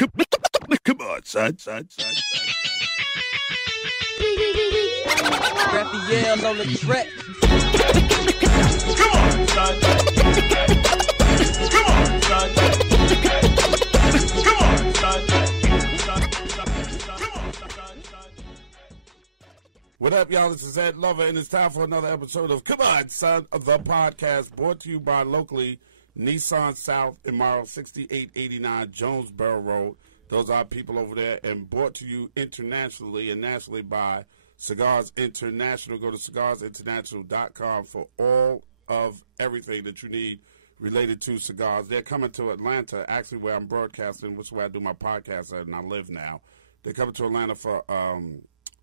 Come on, son. Raphael on the track. Come on, son. Come on, son. Come on, son. What up, y'all? This is Ed Lover, and it's time for another episode of Come On, Son, the podcast, brought to you by locally Nissan South in Morrow, 6889 Jonesboro Road. Those are people over there, and brought to you internationally and nationally by Cigars International. Go to cigarsinternational.com for all of everything that you need related to cigars. They're coming to Atlanta, actually where I'm broadcasting, which is where I do my podcast at, and I live now. They're coming to Atlanta for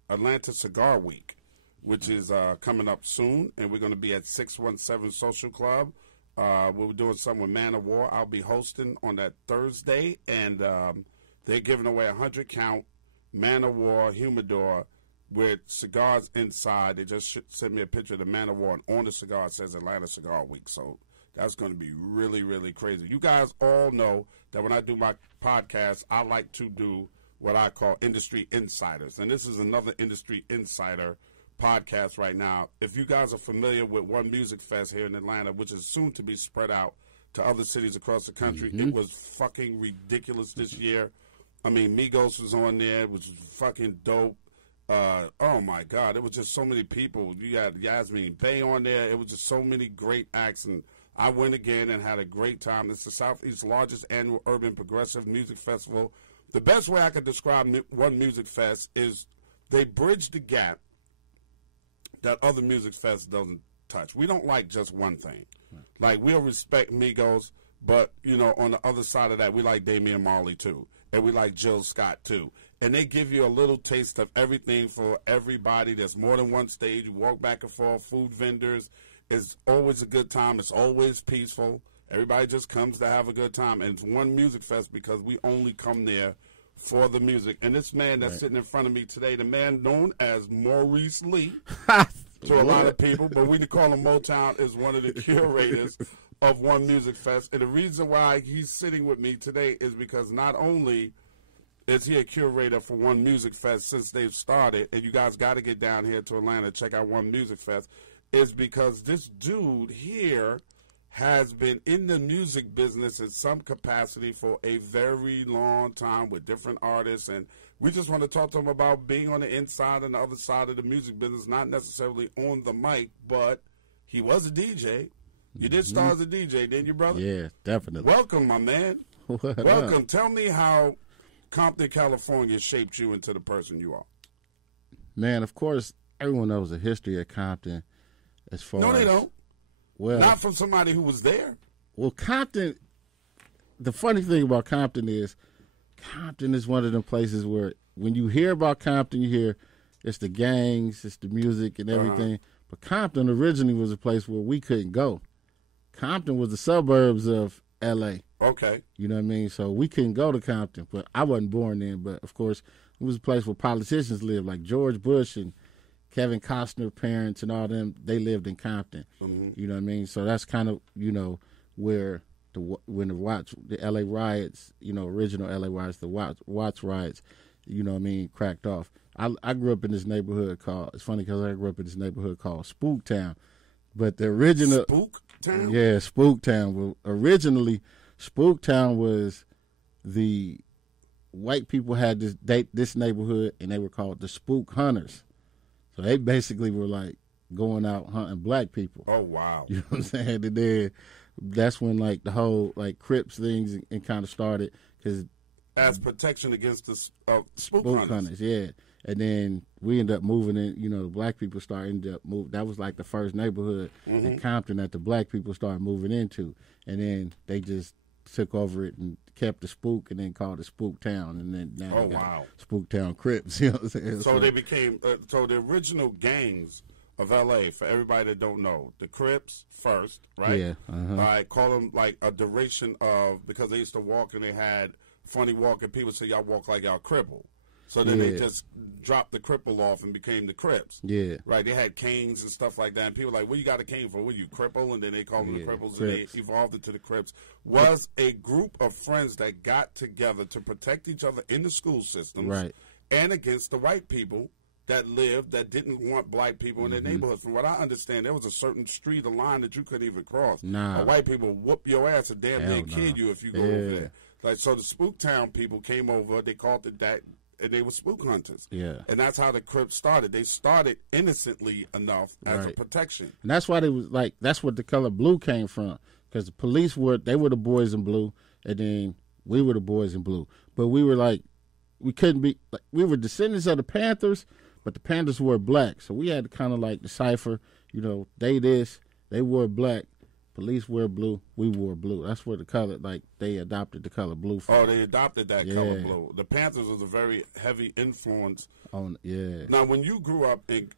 Atlanta Cigar Week, which is coming up soon, and we're going to be at 617 Social Club. We're doing something with Man of War. I'll be hosting on that Thursday, and they're giving away 100-count Man of War humidor with cigars inside. They just sent me a picture of the Man of War, and on the cigar it says Atlanta Cigar Week, so that's going to be really, really crazy. You guys all know that when I do my podcast, I like to do what I call industry insiders, and this is another industry insider podcast right now. If you guys are familiar with One Music Fest here in Atlanta, which is soon to be spread out to other cities across the country, it was fucking ridiculous this year. I mean, Migos was on there. It was fucking dope. Oh, my God. It was just so many people. You had Yasmin Bey on there. It was just so many great acts, and I went again and had a great time. It's the Southeast's largest annual urban progressive music festival. The best way I could describe One Music Fest is they bridge the gap that other music fests doesn't touch. We don't like just one thing. Like, we'll respect Migos, but, you know, on the other side of that, we like Damian Marley, too. And we like Jill Scott, too. And they give you a little taste of everything for everybody. There's more than one stage. You walk back and forth, food vendors. It's always a good time. It's always peaceful. Everybody just comes to have a good time. And it's One Music Fest because we only come there for the music. And this man that's sitting in front of me today, the man known as Maurice Lee to a lot of people, but we call him Moetown, is one of the curators of One Music Fest. And the reason why he's sitting with me today is because not only is he a curator for One Music Fest since they've started, and you guys got to get down here to Atlanta, check out One Music Fest, is because this dude here has been in the music business in some capacity for a very long time with different artists, and we just want to talk to him about being on the inside and the other side of the music business, not necessarily on the mic, but he was a DJ. You did start as a DJ, didn't you, brother? Yeah, definitely. Welcome, my man. Welcome. Tell me how Compton, California shaped you into the person you are. Man, of course, everyone knows the history of Compton as far No, as... they don't. Well, not from somebody who was there. Well, Compton, the funny thing about Compton is one of them places where when you hear about Compton, you hear it's the gangs, it's the music and everything. But Compton originally was a place where we couldn't go. Compton was the suburbs of L.A. Okay. You know what I mean? So we couldn't go to Compton. But I wasn't born then. But, of course, it was a place where politicians lived, like George Bush and Kevin Costner parents and all them, they lived in Compton. You know what I mean? So that's kind of, you know, where when the L.A. riots, you know, original L.A. riots, the Watts riots, you know what I mean, cracked off. I grew up in this neighborhood called, it's funny because I grew up in this neighborhood called Spooktown. But the original. Spooktown? Yeah, Spooktown. Well, originally, Spooktown was the white people had this neighborhood, and they were called the Spook Hunters. So they basically were like going out hunting black people. Oh, wow. You know what I'm saying? And then that's when like the whole like Crips things and kind of started. Cause as protection against the spook hunters. Yeah. And then we ended up moving in, you know, the black people ended up moving. That was like the first neighborhood in Compton that the black people started moving into. And then they just took over it and kept the spook and then called it Spooktown, and then now they got Spooktown Crips. You know what I'm saying? So they became so the original gangs of L.A. for everybody that don't know, the Crips first, right? Yeah. Like call them like a duration of, because they used to walk and they had funny walking. People say y'all walk like y'all crippled. So then they just dropped the cripple off and became the Crips. Yeah. Right. They had canes and stuff like that. And people were like, what you got a cane for? What, you cripple? And then they called them the Cripples, Crips. and they evolved into the Crips. Was a group of friends that got together to protect each other in the school systems. Right. And against the white people that lived, that didn't want black people in their neighborhoods. From what I understand, there was a certain street, a line that you couldn't even cross. Nah. White people whoop your ass and damn near kill you if you go over there. Like, so the Spooktown people came over, they called it that, and they were spook hunters. Yeah. And that's how the Crips started. They started innocently enough as a protection. And that's why they was like, that's what the color blue came from. Because the police they were the boys in blue, and then we were the boys in blue. But we were like, we couldn't be, like, we were descendants of the Panthers, but the Panthers wore black. So we had to kind of like decipher, you know, they wore black. Police wear blue, we wore blue. That's where the color, like, they adopted the color blue from. Oh, they adopted that color blue. The Panthers was a very heavy influence. Now, when you grew up in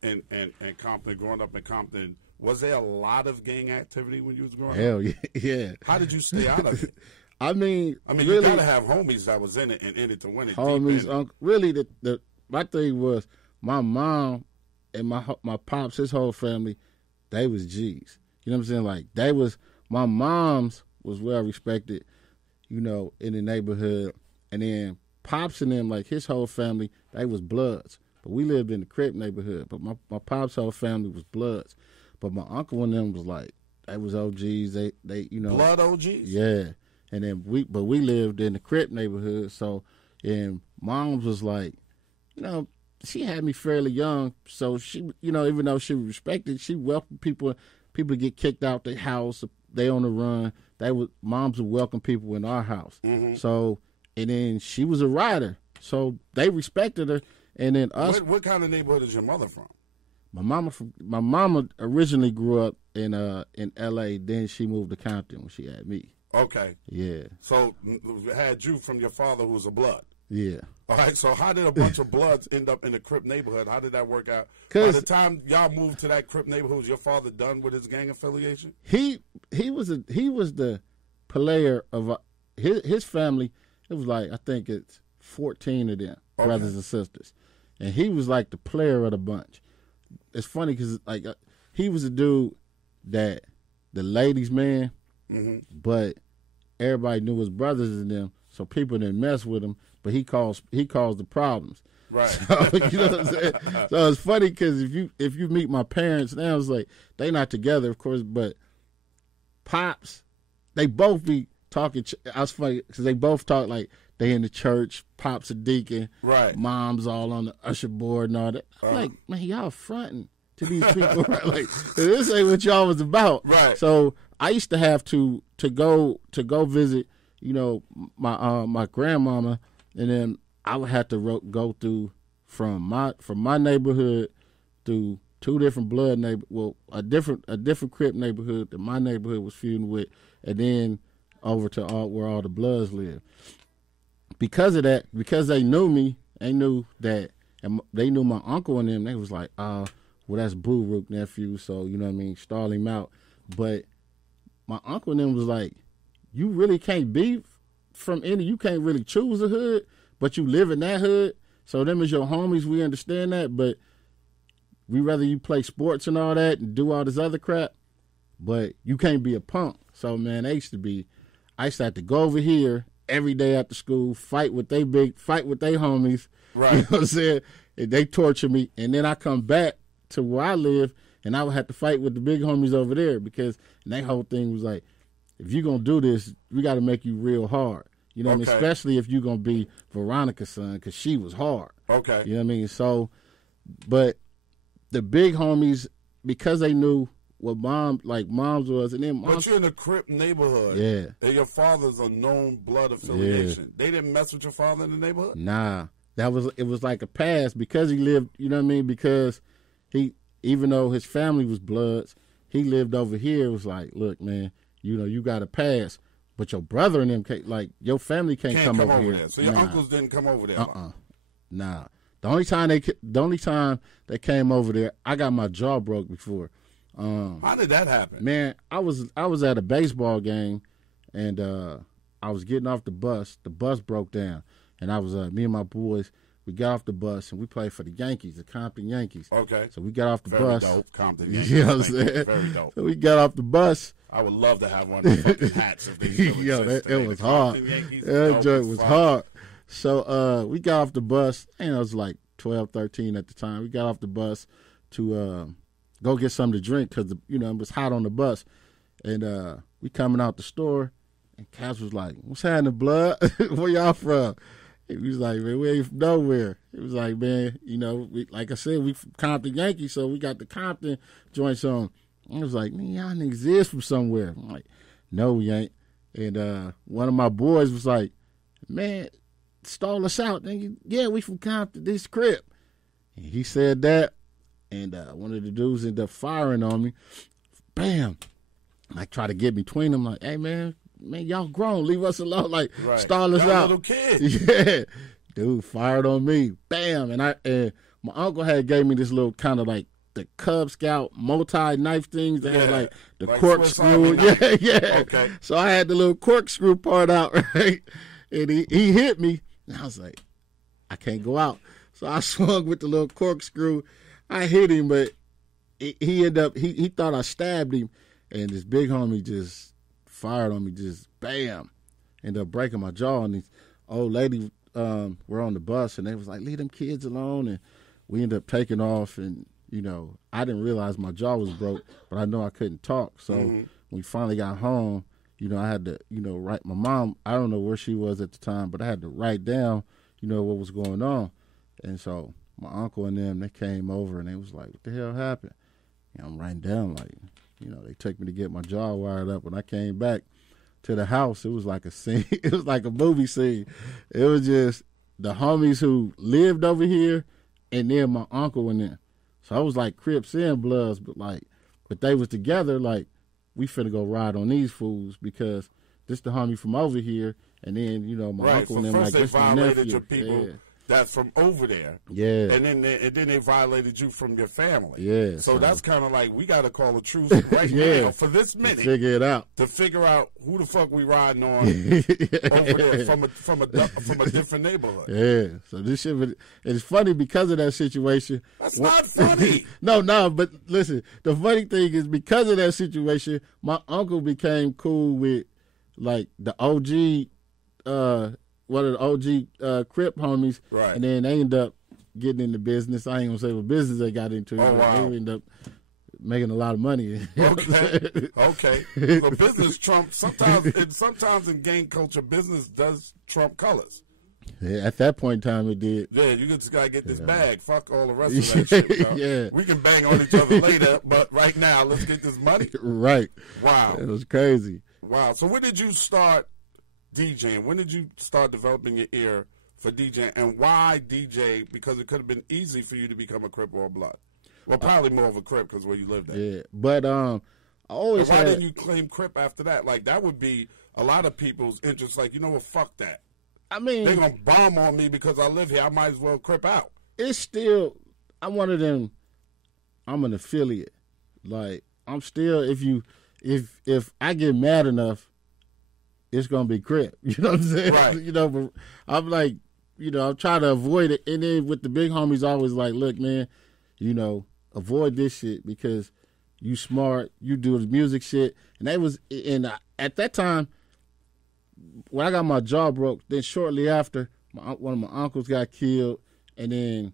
Compton, growing up in Compton, was there a lot of gang activity when you was growing up? Hell yeah. How did you stay out of it? I mean, really, you gotta have homies that was in it and in it to win it. Homies, really, my thing was my mom and my pops, his whole family, they was G's. You know what I'm saying? Like, my mom's was well respected, you know, in the neighborhood. And then Pops and them, like, his whole family, they was Bloods. But we lived in the Crip neighborhood. But my Pops' whole family was Bloods. But my uncle and them was like, they was OGs. They you know. Blood OGs? Yeah. And then we lived in the Crip neighborhood. So, and Mom's was like, you know, she had me fairly young. So she, you know, even though she was respected, she welcomed people to get kicked out their house. They on the run. Moms would welcome people in our house. Mm-hmm. So, and then she was a rider. So they respected her. And then us. What kind of neighborhood is your mother from? My mama originally grew up in L.A. Then she moved to Compton when she had me. Okay. Yeah. So had you from your father who was a blood. Yeah. All right, so how did a bunch of Bloods end up in the Crip neighborhood? How did that work out? By the time y'all moved to that Crip neighborhood, was your father done with his gang affiliation? He was the player of his family. It was like, I think it's 14 of them, brothers and sisters, and he was like the player of the bunch. It's funny because like he was a dude that the ladies' man, but everybody knew his brothers and them, so people didn't mess with him. But he caused the problems. Right. So, you know what I'm saying? So it's funny because if you meet my parents now, it's like they not together, of course, but Pops, they both be talking. I was funny because they both talk like they in the church. Pops a deacon. Right. Mom's all on the usher board and all that. I'm like, man, y'all fronting to these people. Right? Like, this ain't what y'all was about. Right. So I used to have to go visit, you know, my grandmama. And then I would have to go through from my neighborhood through two different blood a different Crip neighborhood that my neighborhood was feuding with, and then over to where all the Bloods live. Because of that, because they knew me, they knew that, and they knew my uncle and them. They was like, well, that's Boo Rook nephew, so you know what I mean, stall him out. But my uncle and them was like, you really can't be from any, you can't really choose a hood, but you live in that hood. So them is your homies, we understand that, but we rather you play sports and all that and do all this other crap, but you can't be a punk. So man, I used to have to go over here every day after school, fight with they homies. Right. You know what I'm saying? And they torture me, and then I come back to where I live and I would have to fight with the big homies over there because their whole thing was like, if you're going to do this, we got to make you real hard. You know what I mean? Especially if you're going to be Veronica's son, because she was hard. Okay. You know what I mean? So, but the big homies, because they knew what moms was, and then But you're in a Crip neighborhood. Yeah. And your father's a known blood affiliation. Yeah. They didn't mess with your father in the neighborhood? Nah. It was like a pass because he lived, you know what I mean? Because he, even though his family was Bloods, he lived over here. It was like, look, man, you know, you got to pass, but your brother and them can't, like, your family can't come over here. There. So your uncles didn't come over there. Nah. The only time they came over there, I got my jaw broke before. How did that happen? Man, I was at a baseball game, and I was getting off the bus. The bus broke down, and I was me and my boys. we got off the bus, and we played for the Yankees, the Compton Yankees. Okay. So we got off the Very bus. dope. Compton Yankees. You know what I'm saying? Very dope. So we got off the bus. I would love to have one of the fucking hats if they still Yo, exist it today. was The hard. Compton Yankees, That joint was fuck. hard. So we got off the bus, and I was like 12, 13 at the time. We got off the bus to go get something to drink because, it was hot on the bus. And we coming out the store, and Cass was like, "What's happening, blood? Where y'all from?" He was like, "Man, we ain't from nowhere." It was like, "Man, like I said, we from Compton Yankees, so we got the Compton joints on." I was like, "Man, y'all niggas is from somewhere." I'm like, "No, we ain't." And one of my boys was like, "Man, stall us out, nigga. Yeah, we from Compton, this crib." And he said that, and one of the dudes ended up firing on me. Bam. Like, try to get between them, like, "Hey, man, y'all grown. Leave us alone. Like, Right. stall us Y'all out." little kid. Yeah. Dude fired on me. Bam. And my uncle had gave me this little kind of like the Cub Scout multi-knife things that had Yeah. like the Like corkscrew. Swiss Army Yeah. Okay. So I had the little corkscrew part out, right? And he hit me. And I was like, I can't go out. So I swung with the little corkscrew. I hit him, but he ended up, he thought I stabbed him. And this big homie just fired on me, just bam. Ended up breaking my jaw. And this old lady were on the bus, and they was like, "Leave them kids alone." And we ended up taking off. And, I didn't realize my jaw was broke, but I know I couldn't talk. So when we finally got home, I had to, write my mom. I don't know where she was at the time, but I had to write down, what was going on. And so my uncle and them, they came over, and they was like, "What the hell happened?" I'm writing down, like, they took me to get my jaw wired up. When I came back to the house, it was like a scene. It was like a movie scene. It was just the homies who lived over here, and then my uncle and them. So I was like Crips and Bloods, but they was together. Like, we finna go ride on these fools because this the homie from over here, and then my Right. uncle So and them, first like, they this my violated nephew. your people. Yeah. That's from over there. Yeah. And then they violated you from your family. Yeah, So so- that's kind of like, we got to call a truce right Yeah. now for this minute Figure it out. to figure out who the fuck we riding on over there from a different neighborhood. Yeah, so this shit, it's funny because of that situation. That's not funny. No, but listen, the funny thing is because of that situation, my uncle became cool with, like, the OG, one of the OG Crip homies. Right. And then they ended up getting into business. I ain't gonna say what business they got into, Oh, but wow. they ended up making a lot of money. Okay. So business trumps sometimes in gang culture, business does trump colors. Yeah, at that point in time, it did. Yeah, you just gotta get this bag. Fuck all the rest of that shit. Bro. Yeah. We can bang on each other later, but right now, let's get this money. Right. Wow. It was crazy. Wow. So when did you start DJing? When did you start developing your ear for DJing? And why DJ? Because it could have been easy for you to become a Crip or a Blood. Well, probably more of a Crip because where you lived at. Yeah, but I always Why had. didn't you claim Crip after that? Like, that would be a lot of people's interest. Like, you know what? Fuck that. I mean, They're going to bomb on me because I live here. I might as well Crip out. it's still. I'm one of them. I'm an affiliate. Like, I'm still. If I get mad enough, it's gonna be Crip. You know what I'm saying? Right. But I'm like, I'm trying to avoid it. And then with the big homies, always like, look, man, avoid this shit because you smart, you do the music shit. And at that time, when I got my jaw broke, then shortly after, one of my uncles got killed, and then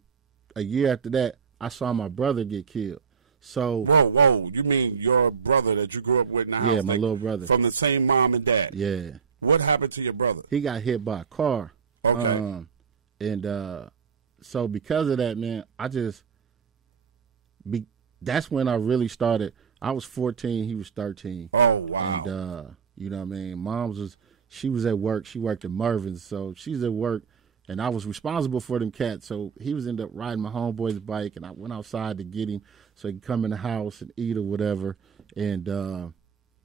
a year after that, I saw my brother get killed. So Whoa. You mean your brother that you grew up with in the house? yeah, my little brother. From the same mom and dad? Yeah, What happened to your brother? he got hit by a car. Okay. So because of that, man, that's when I really started. I was 14, he was 13. Oh, wow. And, you know what I mean? She was at work. She worked at Mervin's, so she's at work, and I was responsible for them cats. So he was ended up riding my homeboy's bike, and I went outside to get him so he could come in the house and eat or whatever. And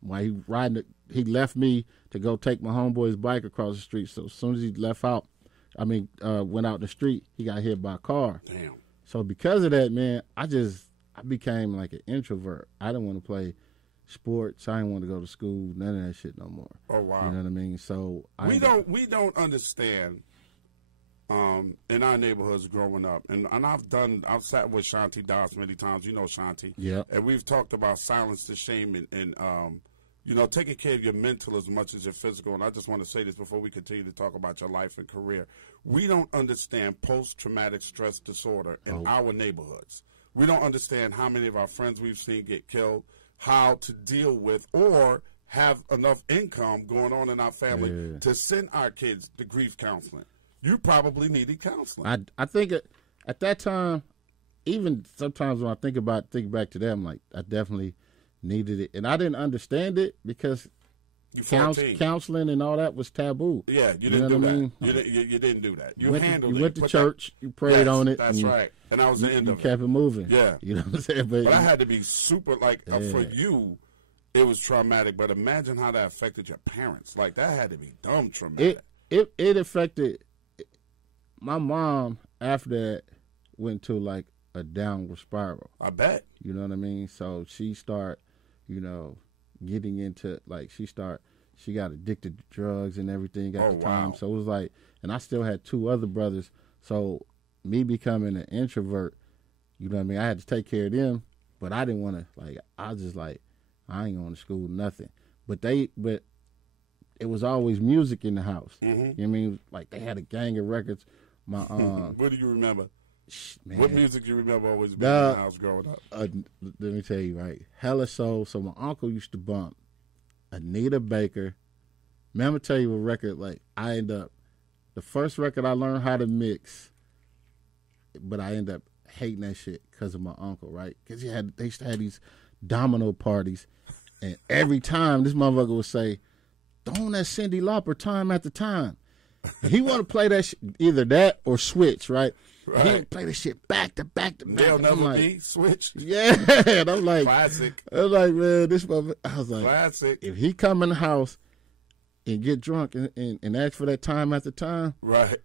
while he riding, he left me to go take my homeboy's bike across the street. So as soon as he went out in the street, he got hit by a car. Damn. So because of that, man, I became like an introvert. I didn't want to play sports. I didn't want to go to school. None of that shit no more. Oh, wow. You know what I mean? So We don't understand in our neighborhoods growing up. And I've sat with Shanti Doss many times. You know Shanti. Yeah. And we've talked about silence to shame and you know, taking care of your mental as much as your physical. And I just want to say this before we continue to talk about your life and career. We don't understand post-traumatic stress disorder in our neighborhoods. We don't understand how many of our friends we've seen get killed, how to deal with or have enough income going on in our family to send our kids to grief counseling. You probably needed counseling. I think at that time, even sometimes when I think back to that, I'm like, I definitely needed it. And I didn't understand it because counseling and all that was taboo. Yeah, you didn't do that. You didn't do that. You handled it. You went to church, you prayed on it. That's right. And that was the end of it. You kept it moving. Yeah. You know what I'm saying? But I had to be super, like, for you, it was traumatic. But imagine how that affected your parents. Like, that had to be dumb traumatic. It affected my mom. After that, went to, like, a downward spiral. I bet. You know what I mean? So she started, you know, getting into, like, she got addicted to drugs and everything at the time. So it was like, and I still had two other brothers. So me becoming an introvert, you know what I mean? I had to take care of them, but I didn't want to, like, I was just like, I ain't going to school, nothing. But it was always music in the house. Mm-hmm. You know what I mean? Like, they had a gang of records. My What do you remember? Man. What music do you remember always being in the house growing up? Let me tell you, right? Hella soul. So my uncle used to bump Anita Baker. Man, I'm going to tell you a record, like, the first record I learned how to mix, but I ended up hating that shit because of my uncle, right? Because they used to have these domino parties, and every time this motherfucker would say, "Don't that Cyndi Lauper time after time." And he want to play that either that or switch, right? He didn't play the shit back to back to back. They'll never be switch. Yeah, and I'm like, classic. I was like, man, this motherfucker. I was like, classic. If he come in the house and get drunk and ask for that time after time, right?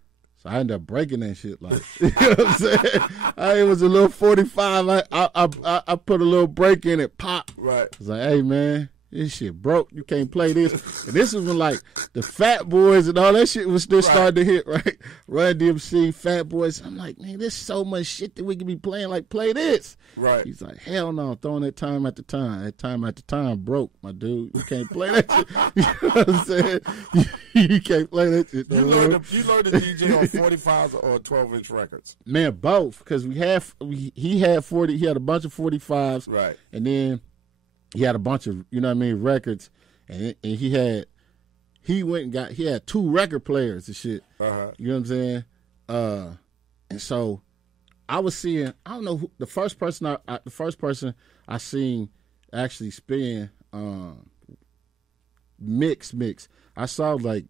So I ended up breaking that shit. Like, you know what I'm saying? It was a little 45. I put a little break in it, pop. Right. I was like, hey man, this shit broke. You can't play this. And this was when, like, the Fat Boys and all that shit was still starting to hit, right? Run DMC, Fat Boys. I'm like, man, there's so much shit that we could be playing. Like, play this. Right. He's like, hell no, I'm throwing that time at the time. That time at the time broke, my dude. You can't play that shit. You know what I'm saying? You can't play that shit. You learned to DJ on 45s or 12-inch records? Man, both. Because he had a bunch of 45s. Right. And then he had a bunch of, you know what I mean, records, and he had two record players and shit. Uh-huh. You know what I'm saying? And so I was seeing, I don't know who, the first person I seen actually spin mix. I saw like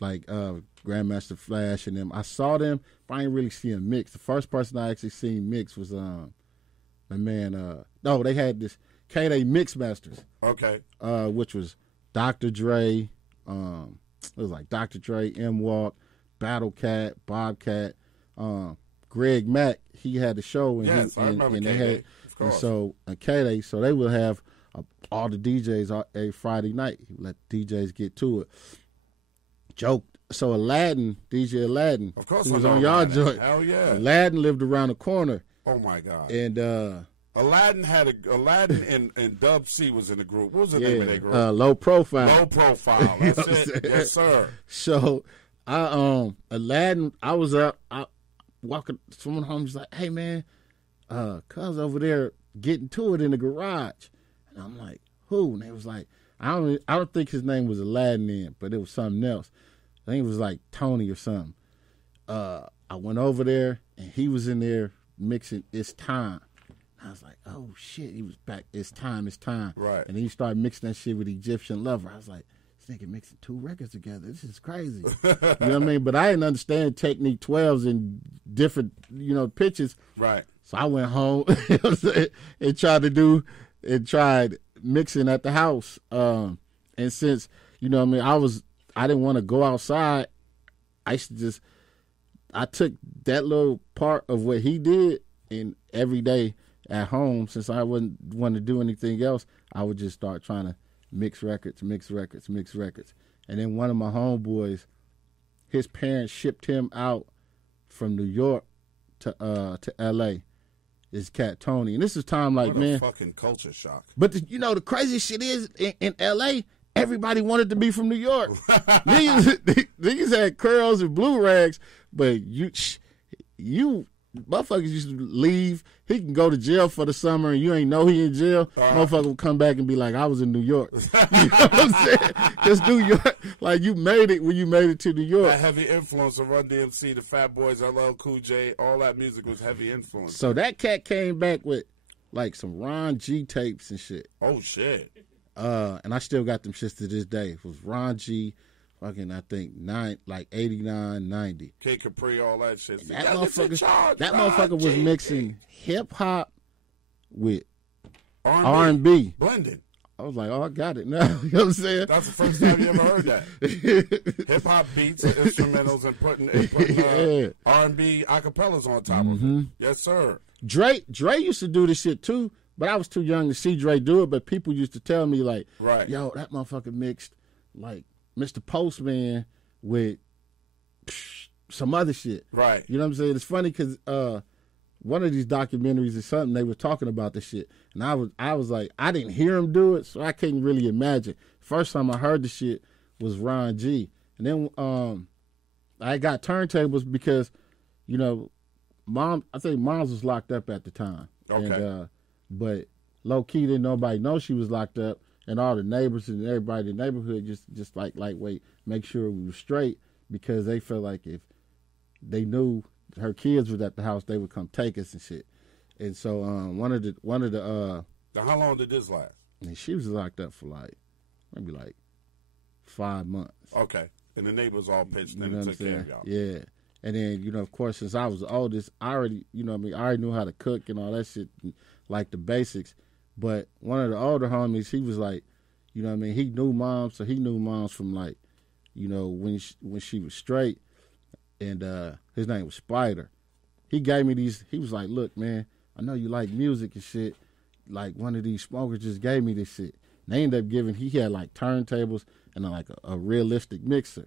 Grandmaster Flash and them. I saw them, but I didn't really see them mix. The first person I actually seen mix was my man, they had this K-Day Mix Masters. Okay. Which was Dr. Dre, it was like Dr. Dre, M-Walk, Battle Cat, Bobcat, Greg Mack, he had the show. And yes, I remember K-Day, of course. And so, K-Day, so they would have all the DJs every Friday night. He would let the DJs get to it. So Aladdin, DJ Aladdin, of course, he was on y'all joint. Hell yeah. Aladdin lived around the corner. Oh my God! And Aladdin and Dub C was in the group. What was the name of that group? Low Profile. Low Profile. That's it. Yes, sir. So Aladdin, I was up. I walking someone home. He's like, "Hey man, cuz over there getting to it in the garage," and I'm like, "Who?" And they was like, "I don't think his name was Aladdin then, but it was something else. I think it was like Tony or something." I went over there and he was in there mixing It's Time. I was like, oh shit, he was back. It's time. Right. And then he started mixing that shit with Egyptian Lover. I was like, this nigga mixing two records together. This is crazy. You know what I mean? But I didn't understand Technique 12s and different, pitches. Right. So I went home and tried mixing at the house. And since, I didn't want to go outside, I took that little part of what he did, and every day at home, since I wouldn't want to do anything else, I would just start trying to mix records. And then one of my homeboys, his parents shipped him out from New York to L.A. This cat Tony, and this is time like, what a man, fucking culture shock. But the craziest shit is in L.A. everybody wanted to be from New York. niggas had curls and blue rags, but you motherfuckers used to leave. He can go to jail for the summer and you ain't know he in jail. Motherfucker will come back and be like, I was in New York. You know what I'm saying? Because New York, like, you made it when you made it to New York. That heavy influence of Run DMC, the Fat Boys, LL Cool J, all that music was heavy influence. So that cat came back with like some Ron G tapes and shit. Oh shit. And I still got them shits to this day. It was Ron G, fucking, I think 89, 90. Kid Capri, all that shit. See, that motherfucker was mixing hip hop with R&B. Blended. I was like, oh, I got it now. You know what I'm saying? That's the first time you ever heard that. Hip hop beats and instrumentals and putting R&B acapellas on top of it. Yes, sir. Dre used to do this shit too, but I was too young to see Dre do it. But people used to tell me like, right, yo, that motherfucker mixed like Mr. Postman with some other shit. Right. You know what I'm saying? It's funny because one of these documentaries or something, they were talking about this shit. And I was like, I didn't hear him do it, so I couldn't really imagine. First time I heard the shit was Ron G. And then I got turntables because, you know, I think Mom's was locked up at the time. Okay. And, but low-key didn't nobody know she was locked up. And all the neighbors and everybody in the neighborhood just like lightweight, make sure we were straight because they felt like if they knew her kids was at the house, they would come take us and shit. And so one of the Now, how long did this last? And she was locked up for maybe 5 months. Okay. And the neighbors all pitched in and took care of y'all. Yeah. And then, you know, of course, since I was the oldest, I already, you know what I mean, I already knew how to cook and all that shit, like the basics. But one of the older homies, he was like, you know what I mean, he knew Mom, so he knew Mom's from like, you know, when she was straight. And his name was Spider. He gave me these, he was like, look, man, I know you like music and shit. Like, one of these smokers just gave me this shit. And they ended up giving, he had like turntables and like a realistic mixer.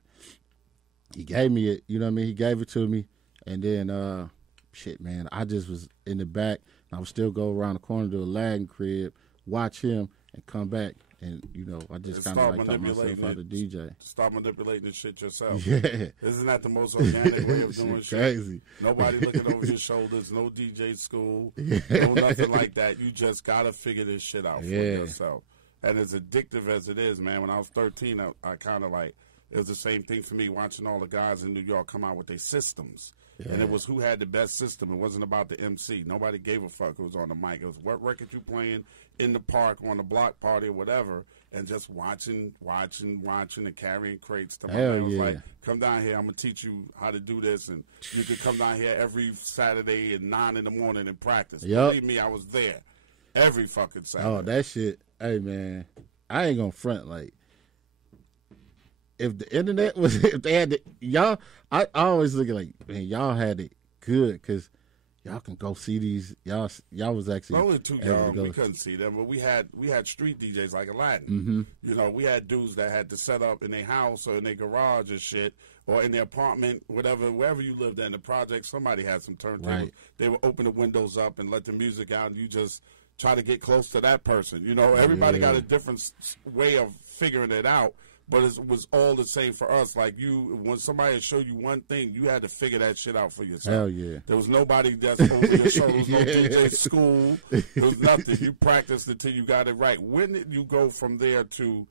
He gave me it, you know what I mean? He gave it to me. And then, shit, man, I just was in the back. And I would still go around the corner to a Latin crib, watch him, and come back. And, you know, I just kind of like taught myself how to DJ. Stop manipulating the shit yourself. Yeah. Isn't that the most organic way of doing shit? Crazy. Nobody looking over your shoulders, no DJ school, no nothing like that. You just got to figure this shit out for yourself. And as addictive as it is, man, when I was 13, I kind of like, it was the same thing for me watching all the guys in New York come out with their systems. Yeah. And it was who had the best system. It wasn't about the MC. Nobody gave a fuck who was on the mic. It was what record you playing in the park, on the block party or whatever, and just watching and carrying crates. To my man was like, come down here, I'm going to teach you how to do this. And you could come down here every Saturday at 9 in the morning and practice. Yep. Believe me, I was there every fucking Saturday. Oh, that shit. Hey, man, I ain't going to front like, if the internet was, if they had y'all, I always look at like, man, y'all had it good because y'all can go see these. Y'all was actually only too young. We couldn't see them, but we had street DJs like Aladdin. Mm-hmm. You know, we had dudes that had to set up in their house or in their garage and shit, or in their apartment, whatever, wherever you lived in the project. Somebody had some turntables. Right. They would open the windows up and let the music out, and you just try to get close to that person. You know, everybody got a different way of figuring it out. But it was all the same for us. Like, when somebody showed you one thing, you had to figure that shit out for yourself. Hell yeah. There was nobody that's over your shoulder. There was no DJ school. There was nothing. You practiced until you got it right. When did you go from there to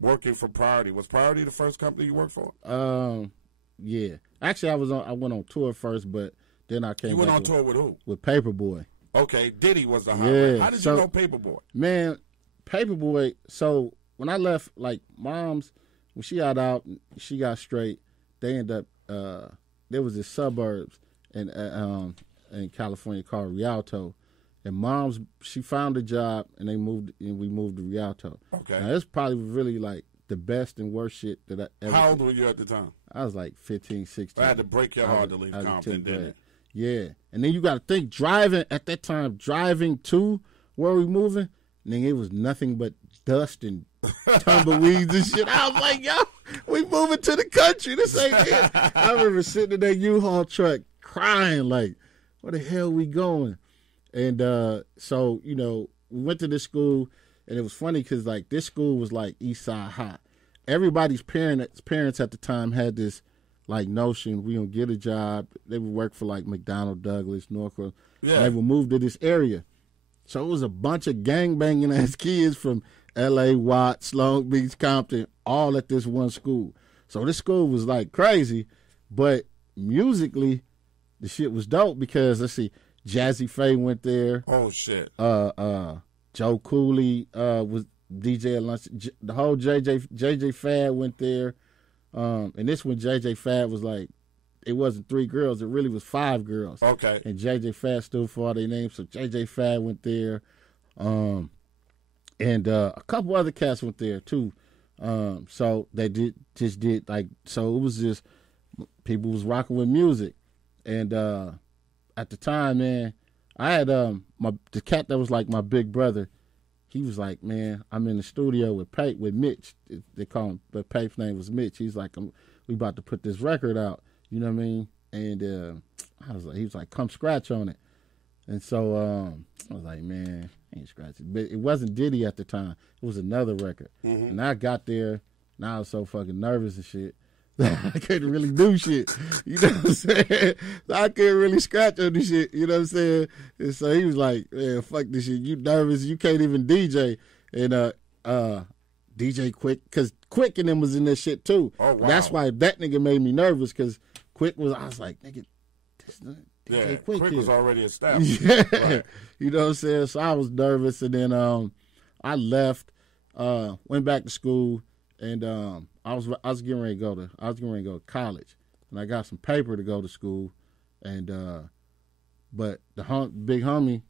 working for Priority? Was Priority the first company you worked for? Yeah. Actually, I went on tour first, but then I came. You went on tour with who? With Paperboy. Okay, Diddy was the highlight. How did you know Paperboy? Man, Paperboy. So when I left, like, Mom's, when she got out, she got straight. They ended up, there was this suburbs in California called Rialto. And Mom's, she found a job, and we moved to Rialto. Okay. Now, it's probably really, like, the best and worst shit that I ever How old were you at the time? I was, like, 15, 16. I had to break your heart to leave Compton, didn't it? Yeah. And then you got to think, driving to where we moving, and then it was nothing but dust and tumbleweeds and shit. I was like, yo, we moving to the country. This ain't it. I remember sitting in that U-Haul truck crying like, where the hell we going? And so, you know, we went to this school, and it was funny because, like, this school was like East Side High. Everybody's parents at the time had this, like, notion, we gonna get a job. They would work for, like, McDonnell Douglas, Norfolk. Yeah. They would move to this area. So it was a bunch of gangbanging ass kids from L.A., Watts, Long Beach, Compton, all at this one school. So this school was, like, crazy, but musically, the shit was dope because, let's see, Jazzy Faye went there. Oh, shit. Joe Cooley was DJ at lunch. The whole JJ Fad went there. And this when JJ Fad was like, it wasn't 3 girls, it really was 5 girls. Okay. And JJ Fad stood for all their names, so JJ Fad went there. And a couple other cats went there too. So they did like, so it was just, people was rocking with music. And at the time, man, I had the cat that was like my big brother. He was like, man, I'm in the studio with Mitch. They call him, but Pape's name was Mitch. He's like, we about to put this record out. You know what I mean? And he was like, come scratch on it. And so I was like, man, I ain't scratching. But it wasn't Diddy at the time. It was another record. Mm-hmm. And I got there, and I was so fucking nervous and shit. I couldn't really do shit. You know what I'm saying? I couldn't really scratch on this shit. You know what I'm saying? And so he was like, man, fuck this shit. You nervous. You can't even DJ. And DJ Quick, because Quick and them was in that shit too. Oh, wow. That's why that nigga made me nervous, because Quick was, I was like, nigga, this DJ Quick was already established. Yeah. Right. You know what I'm saying? So I was nervous. And then I left, went back to school, and I was getting ready to go to college, and I got some paper to go to school, and but the big homie,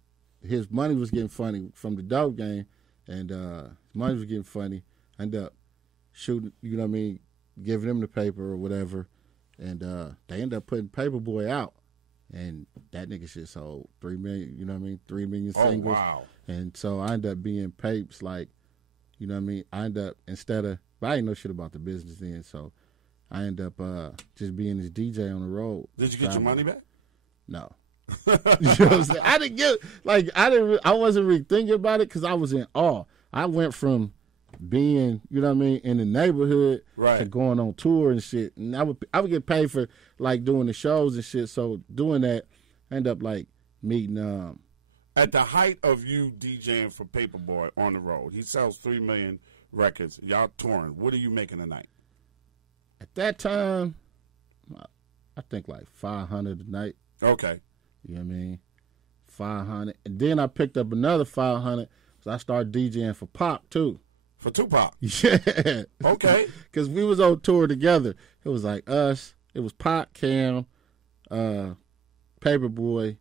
his money was getting funny from the dope game, and his money was getting funny. I ended up shooting, you know what I mean, giving him the paper or whatever, and they ended up putting Paperboy out, and that nigga shit sold 3 million, you know what I mean, 3 million singles. Oh, wow. And so I ended up being Papes, like, you know what I mean, I ended up, but I didn't know shit about the business then, so I ended up just being this DJ on the road. Did you get your money back? No. You know what I'm saying? I wasn't really thinking about it because I was in awe. I went from being, you know what I mean, in the neighborhood to going on tour and shit. And I would get paid for, like, doing the shows and shit. So doing that, I ended up, like, meeting. At the height of you DJing for Paperboy on the road, he sells 3 million records. Y'all touring. What are you making a night? At that time, I think like 500 a night. Okay. You know what I mean? 500. And then I picked up another 500, so I started DJing for Pop, too. For Tupac? Yeah. Okay. Because we was on tour together. It was like us. It was Pop, Cam, Paperboy,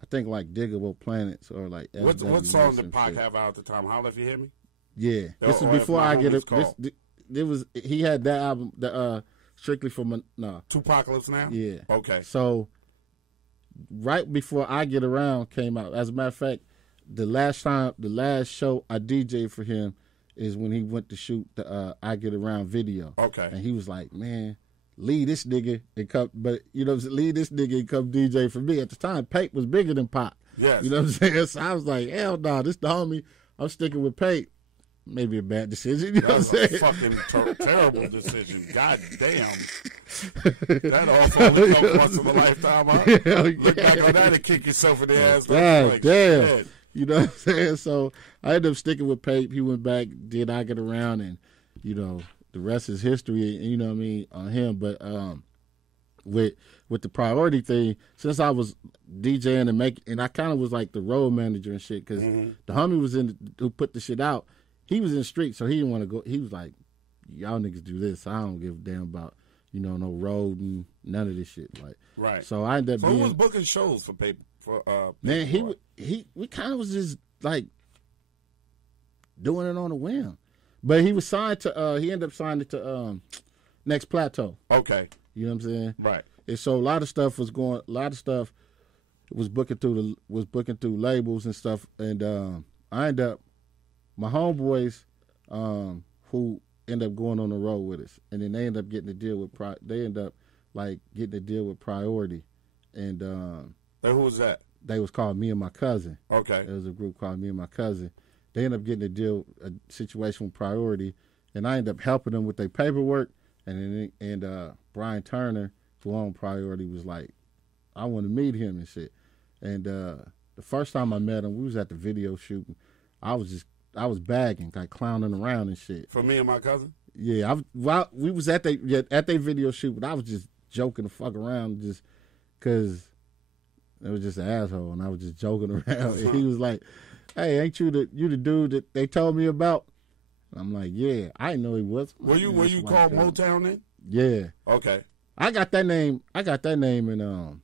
I think like Diggable Planets or like What song did Pac have out at the time? Holla If You Hear Me? Yeah. This is before I get it. He had that album, the Strictly for Tupacalypse Now? Yeah. Okay. So right before I Get Around came out. As a matter of fact, the last show I DJ'd for him is when he went to shoot the I Get Around video. Okay. And he was like, man, leave this nigga and come, but you know, leave this nigga and come DJ for me. At the time, Pape was bigger than Pop. Yes. You know what I'm saying? So I was like, hell no, this the homie. I'm sticking with Pape. Maybe a bad decision. You know what I'm saying? That was a fucking terrible decision. God damn. That offer look once in a lifetime, huh? Look back on that and kick yourself in the ass. God like, damn. Shit. You know what I'm saying? So I ended up sticking with Pape. He went back, did I Get Around, and, you know, the rest is history, you know what I mean, on him. But with the priority thing, since I was DJing and I kind of was like the road manager and shit, because the homie was who put the shit out, he was in the street, so he didn't want to go. He was like, y'all niggas do this. I don't give a damn about, you know, no road and none of this shit. Like, right. So I ended up being. Who was booking shows for man, we kind of was just like doing it on a whim. But he was signed to, he ended up signing to Next Plateau. Okay. You know what I'm saying? Right. And so a lot of stuff was booking through labels and stuff. And I ended up, my homeboys, who end up going on the road with us, and then they end up getting to deal with getting to deal with Priority, and who was that? They was called Me and My Cousin. Okay, there was a group called Me and My Cousin. They end up getting to deal a situation with Priority, and I end up helping them with their paperwork, and Brian Turner, who owned Priority, was like, I want to meet him and shit, and the first time I met him, we was at the video shooting. I was bagging, like clowning around and shit. For Me and My Cousin? Yeah, we was at their video shoot, but I was just joking the fuck around just because it was just an asshole, and I was just joking around. And he was like, "Hey, ain't you the dude that they told me about?" And I'm like, "Yeah, I didn't know he was." Were you called Moetown then? Yeah. Okay. I got that name, and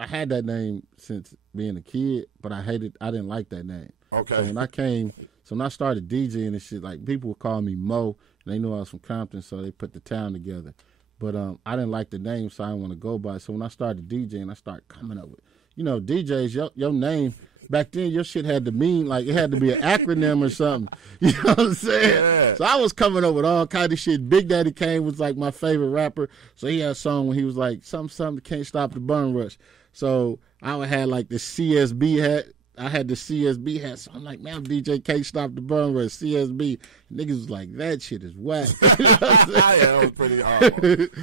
I had that name since being a kid, but I didn't like that name. Okay. So when I started DJing and shit, like people would call me Mo, and they knew I was from Compton, so they put the town together. But I didn't like the name, so I didn't want to go by it. So when I started DJing, I started coming up with, DJs, your name, back then your shit had to mean, like it had to be an acronym or something. You know what I'm saying? Yeah. So I was coming up with all kind of shit. Big Daddy Kane was like my favorite rapper. So he had a song when he was like, something can't stop the bun rush. So I would have like the CSB hat. I had the CSB hat, so I'm like, man, DJ Can't Stop the Bun Rush, CSB. Niggas was like, that shit is whack. You know yeah, that was pretty hard.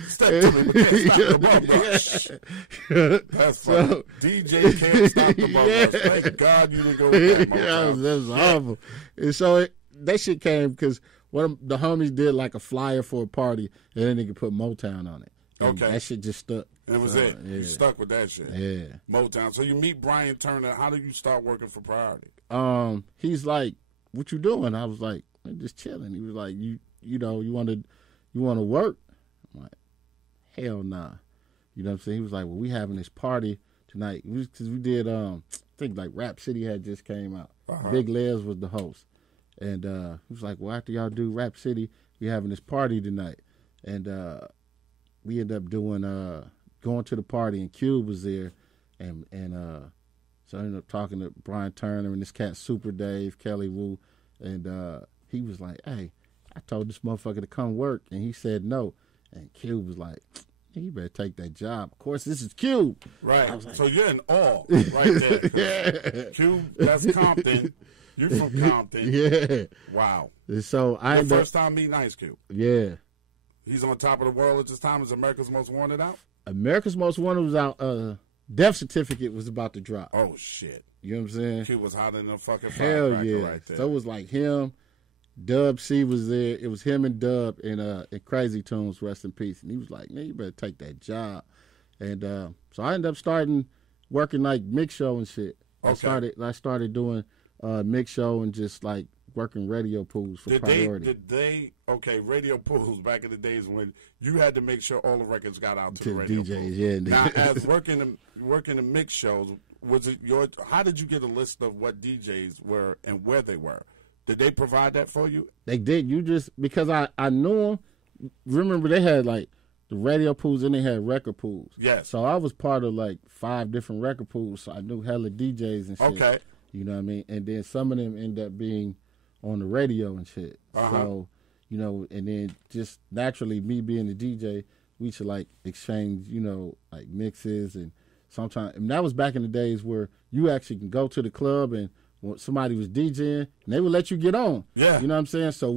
Step to me, but can't stop the bum rush. That's funny. So, DJ Can't Stop the Bum Rush. Thank God you didn't go with that. That was awful. And so that shit came because one of the homies did like a flyer for a party, and then they could put Moetown on it. And that shit just stuck. And it was it. Yeah. You stuck with that shit. Yeah. Moetown. So you meet Brian Turner. How did you start working for Priority? He's like, "What you doing?" I was like, "I'm just chilling." He was like, you want to work?" I'm like, "Hell nah." You know what I'm saying? He was like, "Well, we having this party tonight." Because we did, I think like Rap City had just came out. Uh-huh. Big Les was the host. And he was like, "Well, after y'all do Rap City, we having this party tonight." And we ended up going to the party, and Cube was there, and so I ended up talking to Brian Turner and this cat Super Dave, Kelly Wu, and he was like, "Hey, I told this motherfucker to come work," and he said no, and Cube was like, "You better take that job." Of course, this is Cube. Right. Like, so you're in awe right there. Yeah. Cube, that's Compton. You're from Compton. Yeah. Wow. And so Your first time meeting Ice Cube. Yeah. He's on top of the world at this time. Is America's Most Wanted out? America's Most Wanted was out. Death Certificate was about to drop. Oh, shit. You know what I'm saying? Cube was hot in the fucking Hell yeah. right there. So it was like him, Dub C was there. It was him and Dub and Crazy Tunes, rest in peace. And he was like, "Man, you better take that job." And so I ended up starting working like mix show and shit. Okay. I started doing mix show and just like working radio pools for Priority. Radio pools back in the days when you had to make sure all the records got out to the radio DJs, pools. Yeah. Now, as working the mix shows, was it how did you get a list of what DJs were and where they were? Did they provide that for you? They did. Because I knew them. Remember, they had like the radio pools and they had record pools. Yes. So I was part of like 5 different record pools, so I knew hella DJs and shit. Okay. You know what I mean? And then some of them end up being on the radio and shit. Uh-huh. So, and then just naturally me being the DJ, we should like exchange, like mixes and sometimes, and that was back in the days where you actually can go to the club and somebody was DJing and they would let you get on. Yeah. You know what I'm saying? So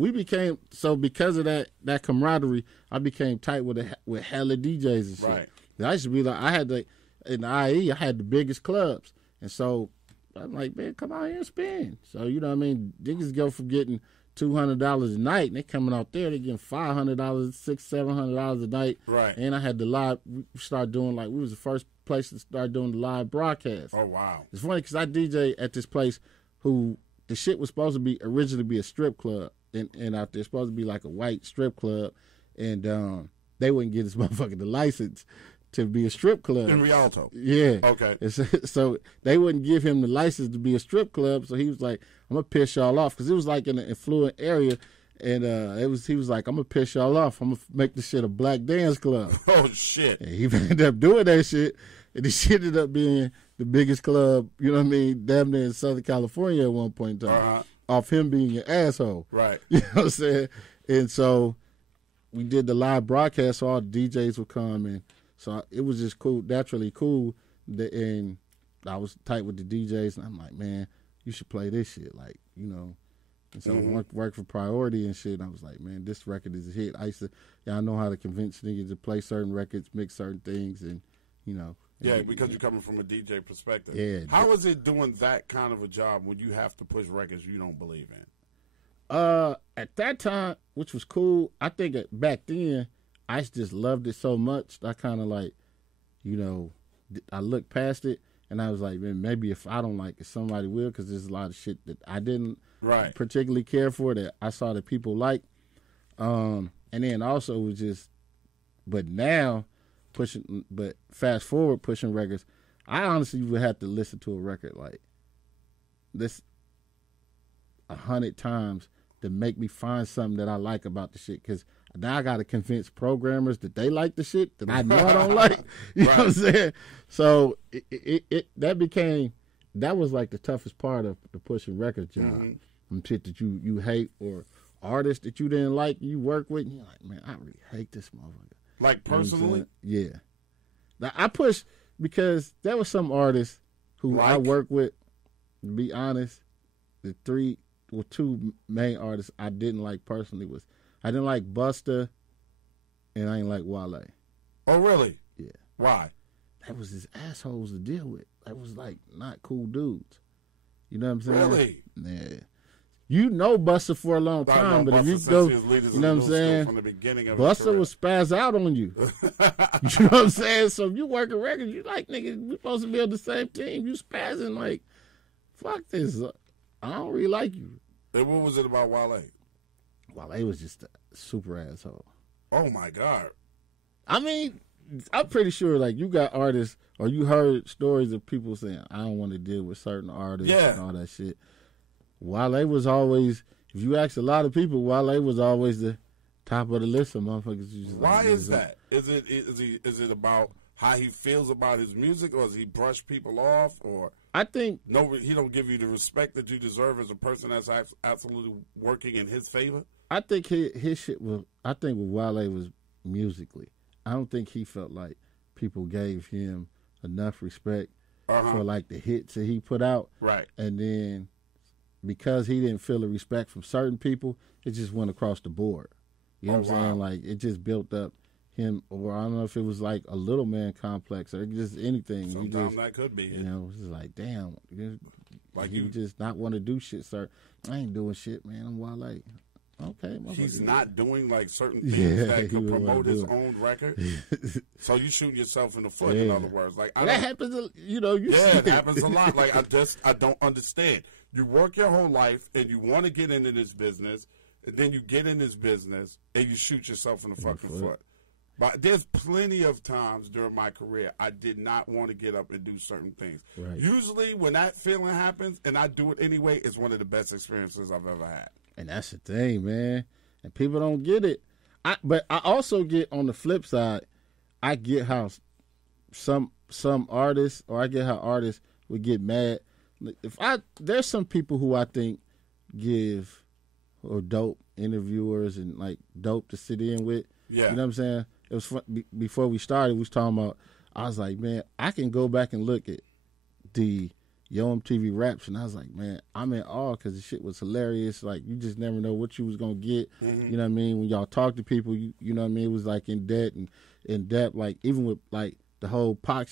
because of that camaraderie, I became tight with hella DJs and shit. Right. And I used to be like, in the IE, I had the biggest clubs. And so I'm like, man, come out here and spin. So, you know what I mean? Niggas go from getting $200 a night, and they coming out there, they getting $500, $600-$700 a night. Right. And I had we started doing, like, we was the first place to start doing the live broadcast. Oh, wow. It's funny because I DJ at this place who the shit was supposed to originally be a strip club, and out there supposed to be like a white strip club, and they wouldn't get this motherfucker the license to be a strip club. In Rialto? Yeah. Okay. So they wouldn't give him the license to be a strip club, so he was like, "I'm going to piss y'all off," because it was like in an affluent area, and he was like, "I'm going to piss y'all off. I'm going to make this shit a black dance club." Oh, shit. And he ended up doing that shit, and the shit ended up being the biggest club, you know what I mean, damn near in Southern California at one point in time. Uh-huh. off him being an asshole. Right. You know what I'm saying? And so we did the live broadcast, so all the DJs would come, and so it was just cool, naturally cool. And I was tight with the DJs, and I'm like, man, you should play this shit, like, you know. And so work for Priority and shit. And I was like, man, this record is a hit. I used to, I know how to convince niggas to play certain records, mix certain things, and you know. Yeah, because you're coming from a DJ perspective. Yeah. How is it doing that kind of a job when you have to push records you don't believe in? At that time, which was cool, I think back then, I just loved it so much. I kind of like, you know, I looked past it and I was like, man, maybe if I don't like it, somebody will, because there's a lot of shit that I didn't particularly care for that I saw that people like. And then also it was just, but now fast forward pushing records, I honestly would have to listen to a record like this 100 times to make me find something that I like about the shit, because now I got to convince programmers that they like the shit that I know I don't like. You know what I'm saying? So that was like the toughest part of the pushing record job. Some shit that you hate, or artists that you didn't like, you work with, and you're like, man, I really hate this motherfucker. Like personally? Yeah. Now I push because there were some artists who I work with, to be honest, two main artists I didn't like personally was, I didn't like Busta and I didn't like Wale. Oh, really? Yeah. Why? That was his assholes to deal with. That was like not cool dudes. You know what I'm saying? Really? Yeah. You know Busta for a long time, but if you go, you know what I'm saying? From the beginning of Busta will spaz out on you. You know what I'm saying? So if you working records, you like, nigga, we supposed to be on the same team. You spazzing like, fuck this. I don't really like you. And what was it about Wale? Wale was just a super asshole. Oh, my God. I mean, I'm pretty sure, like, you got artists, or you heard stories of people saying, I don't want to deal with certain artists and all that shit. Wale was always, if you ask a lot of people, Wale was always the top of the list of motherfuckers. Why is that? Is it about how he feels about his music, or does he brush people off, or I think he don't give you the respect that you deserve as a person that's absolutely working in his favor? I think his shit was, I think with Wale was musically. I don't think he felt like people gave him enough respect for like the hits that he put out. Right. And then because he didn't feel the respect from certain people, it just went across the board. You know what I'm saying? Like, it just built up him, or I don't know if it was like a little man complex or just anything. Sometimes that could be. You know, it's just like, damn, like you just not want to do shit, sir. I ain't doing shit, man. I'm Wale. Okay, he's not doing like certain things that could promote his own record. So you shoot yourself in the foot. In other words, like that happens. You know, it happens a lot. Like I don't understand. You work your whole life and you want to get into this business, and then you get in this business and you shoot yourself in the fucking foot. But there's plenty of times during my career I did not want to get up and do certain things. Right. Usually when that feeling happens and I do it anyway, it's one of the best experiences I've ever had. And that's the thing, man. And people don't get it. But I also get, on the flip side, I get how some artists, or I get how artists would get mad. There's some people who I think give, or dope interviewers and like dope to sit in with. Yeah. You know what I'm saying? It was fun. Before we started, we was talking about, I was like, man, I can go back and look at the Yo MTV Raps, and I was like, man, I'm in awe because the shit was hilarious. Like, you just never know what you was gonna get. You know what I mean? When y'all talk to people, you know what I mean? It was like in depth, like even with like the whole Pac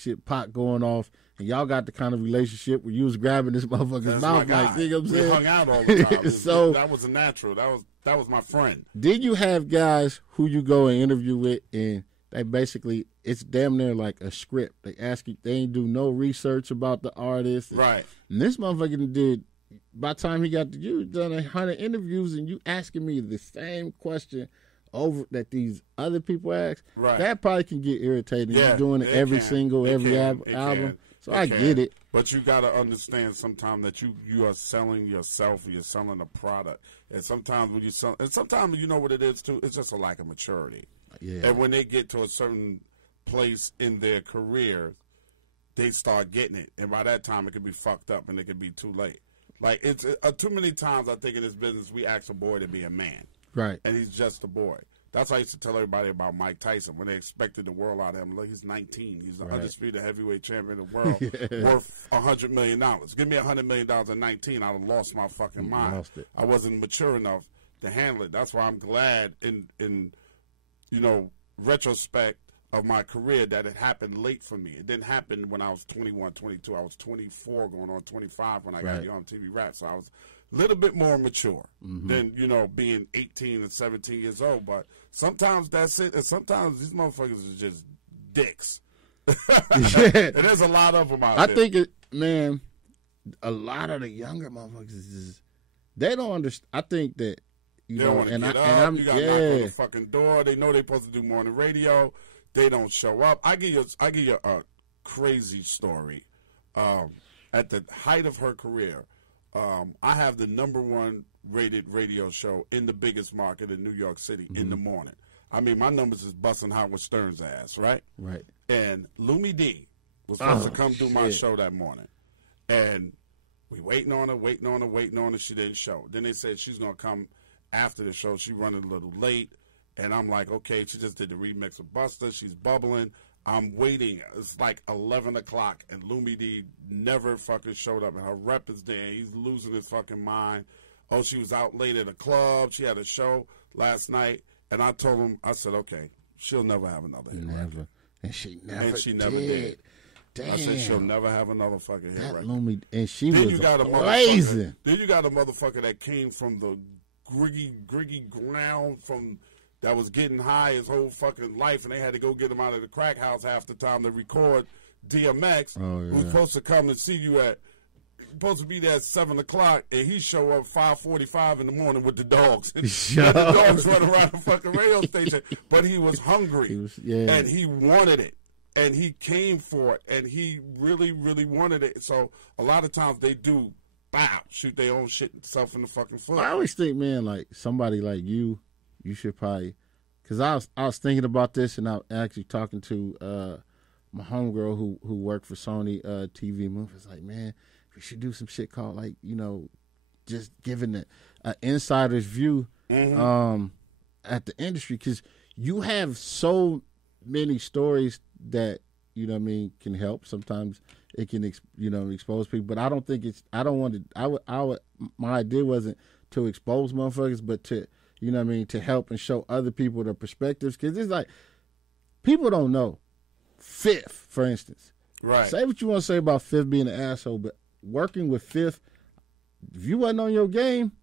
going off, and y'all got the kind of relationship where you was grabbing this motherfucker's mouth, like, you know what I'm saying? We hung out all the time. So that was a natural. That was my friend. Did you have guys who you go and interview with, and they basically, it's damn near like a script. They ask you, they ain't do no research about the artist. Right. And this motherfucker did, by the time he got to you, done 100 interviews, and you asking me the same question over that these other people ask. Right. That probably can get irritating. Yeah, you're doing it every album. So I get it. But you got to understand sometimes that you are selling yourself, or you're selling a product. And sometimes when you sell, and sometimes you know what it is too, it's just a lack of maturity. Yeah. And when they get to a certain place in their career, they start getting it. And by that time, it could be fucked up and it could be too late. Like, it's too many times I think in this business we ask a boy to be a man. Right. And he's just a boy. That's why I used to tell everybody about Mike Tyson when they expected the world out of him. Look, he's 19. He's the undisputed heavyweight champion of the world, worth $100 million. Give me $100 million at 19, I'd have lost my fucking mind. Lost it. I wasn't mature enough to handle it. That's why I'm glad in retrospect of my career that it happened late for me. It didn't happen when I was 21, 22. I was 24 going on 25 when I got on TV Rap. So I was a little bit more mature than, being 18 and 17 years old. But sometimes that's it. And sometimes these motherfuckers are just dicks. And there's a lot of them out there. I think, a lot of the younger motherfuckers, they don't understand. I think that, they don't want to get up. You got to knock on the fucking door. They know they're supposed to do more on the radio. They don't show up. I give you a crazy story. At the height of her career, I have the #1 rated radio show in the biggest market in New York City in the morning. I mean, my numbers is busting Howard Stern's ass, right? Right. And Lumi D was supposed to come do my show that morning. And we waiting on her. She didn't show. Then they said she's going to come after the show. She running a little late. And I'm like, okay, she just did the remix of Buster. She's bubbling. I'm waiting. It's like 11 o'clock, and Lumi D never fucking showed up. And her rep is there. He's losing his fucking mind. Oh, she was out late at a club. She had a show last night. And I told him, I said, okay, she'll never have another hit record. Never. And she never did. Damn. I said she'll never have another fucking hit record. Lumi, and she then was you got blazing. Then you got a motherfucker that came from the griggy ground that was getting high his whole fucking life, and they had to go get him out of the crack house half the time to record DMX, who's supposed to come and see you supposed to be there at 7 o'clock, and he show up 5:45 in the morning with the dogs. And the dogs run around the fucking radio station, but he was hungry, and he wanted it, and he came for it, and he really, really wanted it. So a lot of times they do, shoot their own shit self in the fucking foot. I always think, man, like somebody like you should probably, because I was thinking about this, and I was actually talking to my homegirl who worked for Sony TV movies. Like, man, we should do some shit called, like, just giving an insider's view at the industry, because you have so many stories that can help. Sometimes it can expose people, but I don't think my idea wasn't to expose motherfuckers, but to to help and show other people their perspectives. Because it's like, people don't know. Fifth, for instance. Right. Say what you want to say about Fifth being an asshole, but working with Fifth, if you wasn't on your game,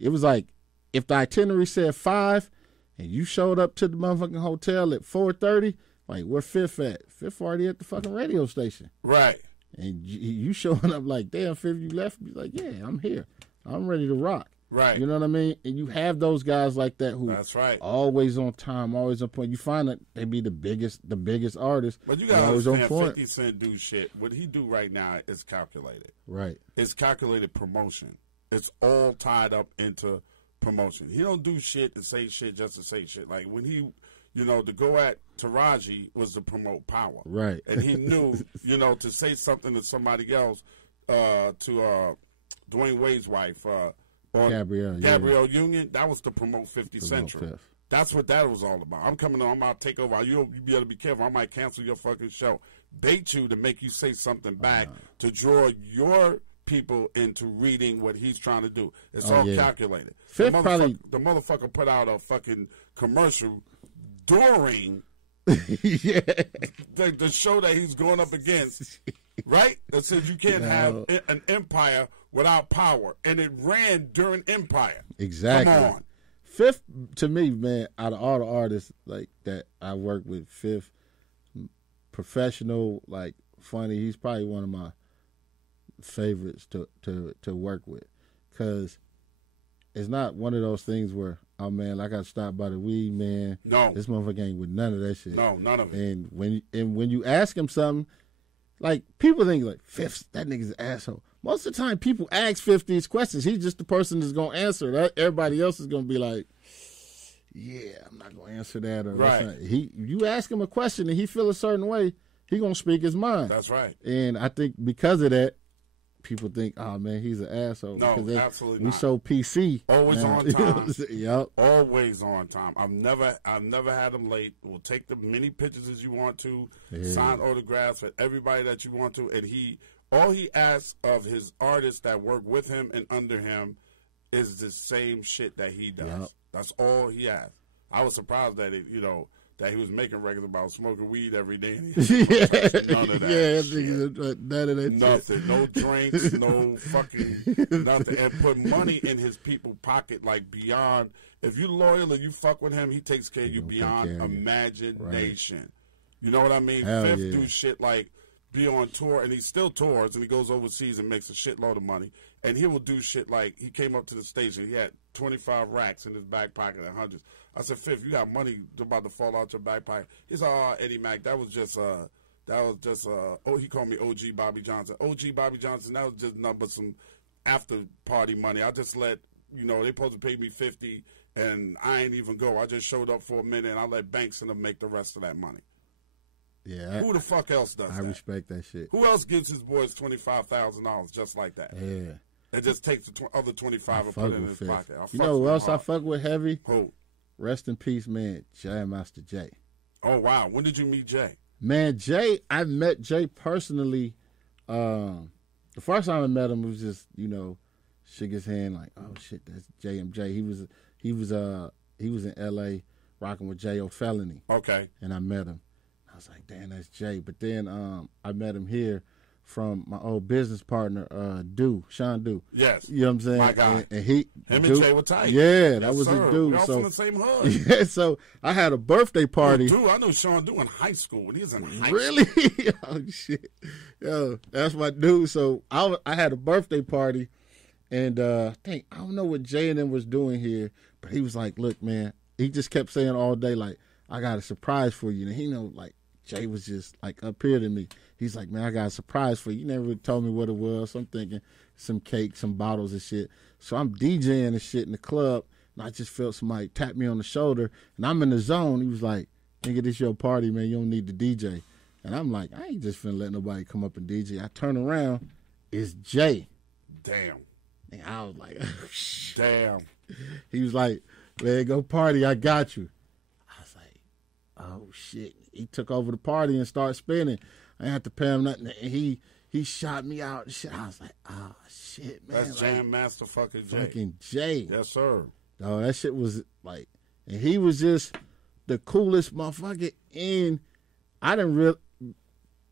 it was like, if the itinerary said 5 and you showed up to the motherfucking hotel at 4:30, like, where Fifth at? Fifth already at the fucking radio station. Right. And you showing up like, damn, Fifth, you left? Be like, yeah, I'm here. I'm ready to rock. Right. You know what I mean? And you have those guys like that who that's right. always on time, always on point. You find that they be the biggest artists. But you got to understand, 50 Cent do shit. What he do right now is calculated. Right. It's calculated promotion. It's all tied up into promotion. He don't do shit and say shit just to say shit. Like, when he, to go at Taraji was to promote power. Right. And he knew, to say something to somebody else, to Dwayne Wade's wife, Gabrielle Union, that was to promote 50 Central. That's what that was all about. I'm coming on, I'm about to take over. You be able to be careful. I might cancel your fucking show. Bait you to make you say something back to draw your people into reading what he's trying to do. It's all calculated. The motherfucker put out a fucking commercial during the show that he's going up against, right? That says you can't have an empire without power, and it ran during Empire. Exactly. Come on. Fifth, to me, man, out of all the artists like that I work with, Fifth, professional, like, funny, he's probably one of my favorites to work with, because it's not one of those things where, oh man, I got to stop by the weed, man. No, this motherfucker ain't with none of that shit. No, none of it. And when you ask him something, like, people think like, Fifth, that nigga's an asshole. Most of the time, people ask Fifth these questions. He's just the person that's gonna answer that. Everybody else is gonna be like, yeah, I'm not gonna answer that. Or right. You ask him a question and he feel a certain way, he gonna speak his mind. That's right. And I think because of that, people think, oh man, he's an asshole. No, because absolutely we not. so PC. Always now. on time. Yep. Always on time. I've never had him late. We'll take the many pictures as you want to, sign autographs for everybody that you want to, and all he asks of his artists that work with him and under him is the same shit that he does. Yep. That's all he asks. I was surprised that that he was making records about smoking weed every day. And none of that. None of that. Nothing. Shit. No drinks. No fucking nothing. And put money in his people's pocket like beyond. If you loyal and you fuck with him, he takes care of you beyond imagination. Right. You know what I mean? Hell Fifth do shit like be on tour, and he still tours, and he goes overseas and makes a shitload of money. And he will do shit like he came up to the station. He had 25 racks in his back pocket and hundreds. I said, Fifth, you got money about to fall out your back pocket. He said, oh, Eddie Mac, that was just he called me OG Bobby Johnson. OG Bobby Johnson, that was just nothing but some after party money. I just let, they supposed to pay me $50, and I ain't even go. I just showed up for a minute, and I let Banks and them make the rest of that money. Yeah. Who the fuck else does that? I respect that shit. Who else gives his boys $25,000 just like that? Yeah. And just takes the other 25 and put it in his pocket. You know who else I fuck with heavy? Who? Rest in peace, man. Jam Master Jay. Oh, wow. When did you meet Jay? Man, Jay, I met Jay personally. The first time I met him was just, shook his hand like, oh shit, that's JMJ. He was in LA rocking with J.O. Felony. Okay. And I met him. I was like, damn, that's Jay. But then I met him here from my old business partner, Sean Du. Yes. You know what I'm saying? My guy. And him and Jay were tight. Yeah, that was his dude. We're all from the same hood. Yeah, so I had a birthday party. Dude, I knew Sean Du in high school. When he was in high really? school. Oh, shit. Yo, that's my dude. So I had a birthday party, and I don't know what Jay and them was doing here, but he was like, look, man, he just kept saying all day, like, I got a surprise for you. And he like, Jay was just like up here to me. He's like, man, I got a surprise for you. You never really told me what it was. So I'm thinking some cake, some bottles and shit. So I'm DJing and shit in the club, and I just felt somebody tap me on the shoulder, and I'm in the zone. He was like, nigga, this your party, man. You don't need to DJ. And I'm like, I ain't just finna let nobody come up and DJ. I turn around, it's Jay. Damn. And I was like, damn. He was like, man, go party. I got you. I was like, oh, shit. He took over the party and started spinning. I didn't have to pay him nothing. And he shot me out and shit. I was like, oh, shit, man. That's Jam Master fucking Jay. Fucking Jay. Yes, sir. Oh, that shit was like, and he was just the coolest motherfucker. And I didn't really,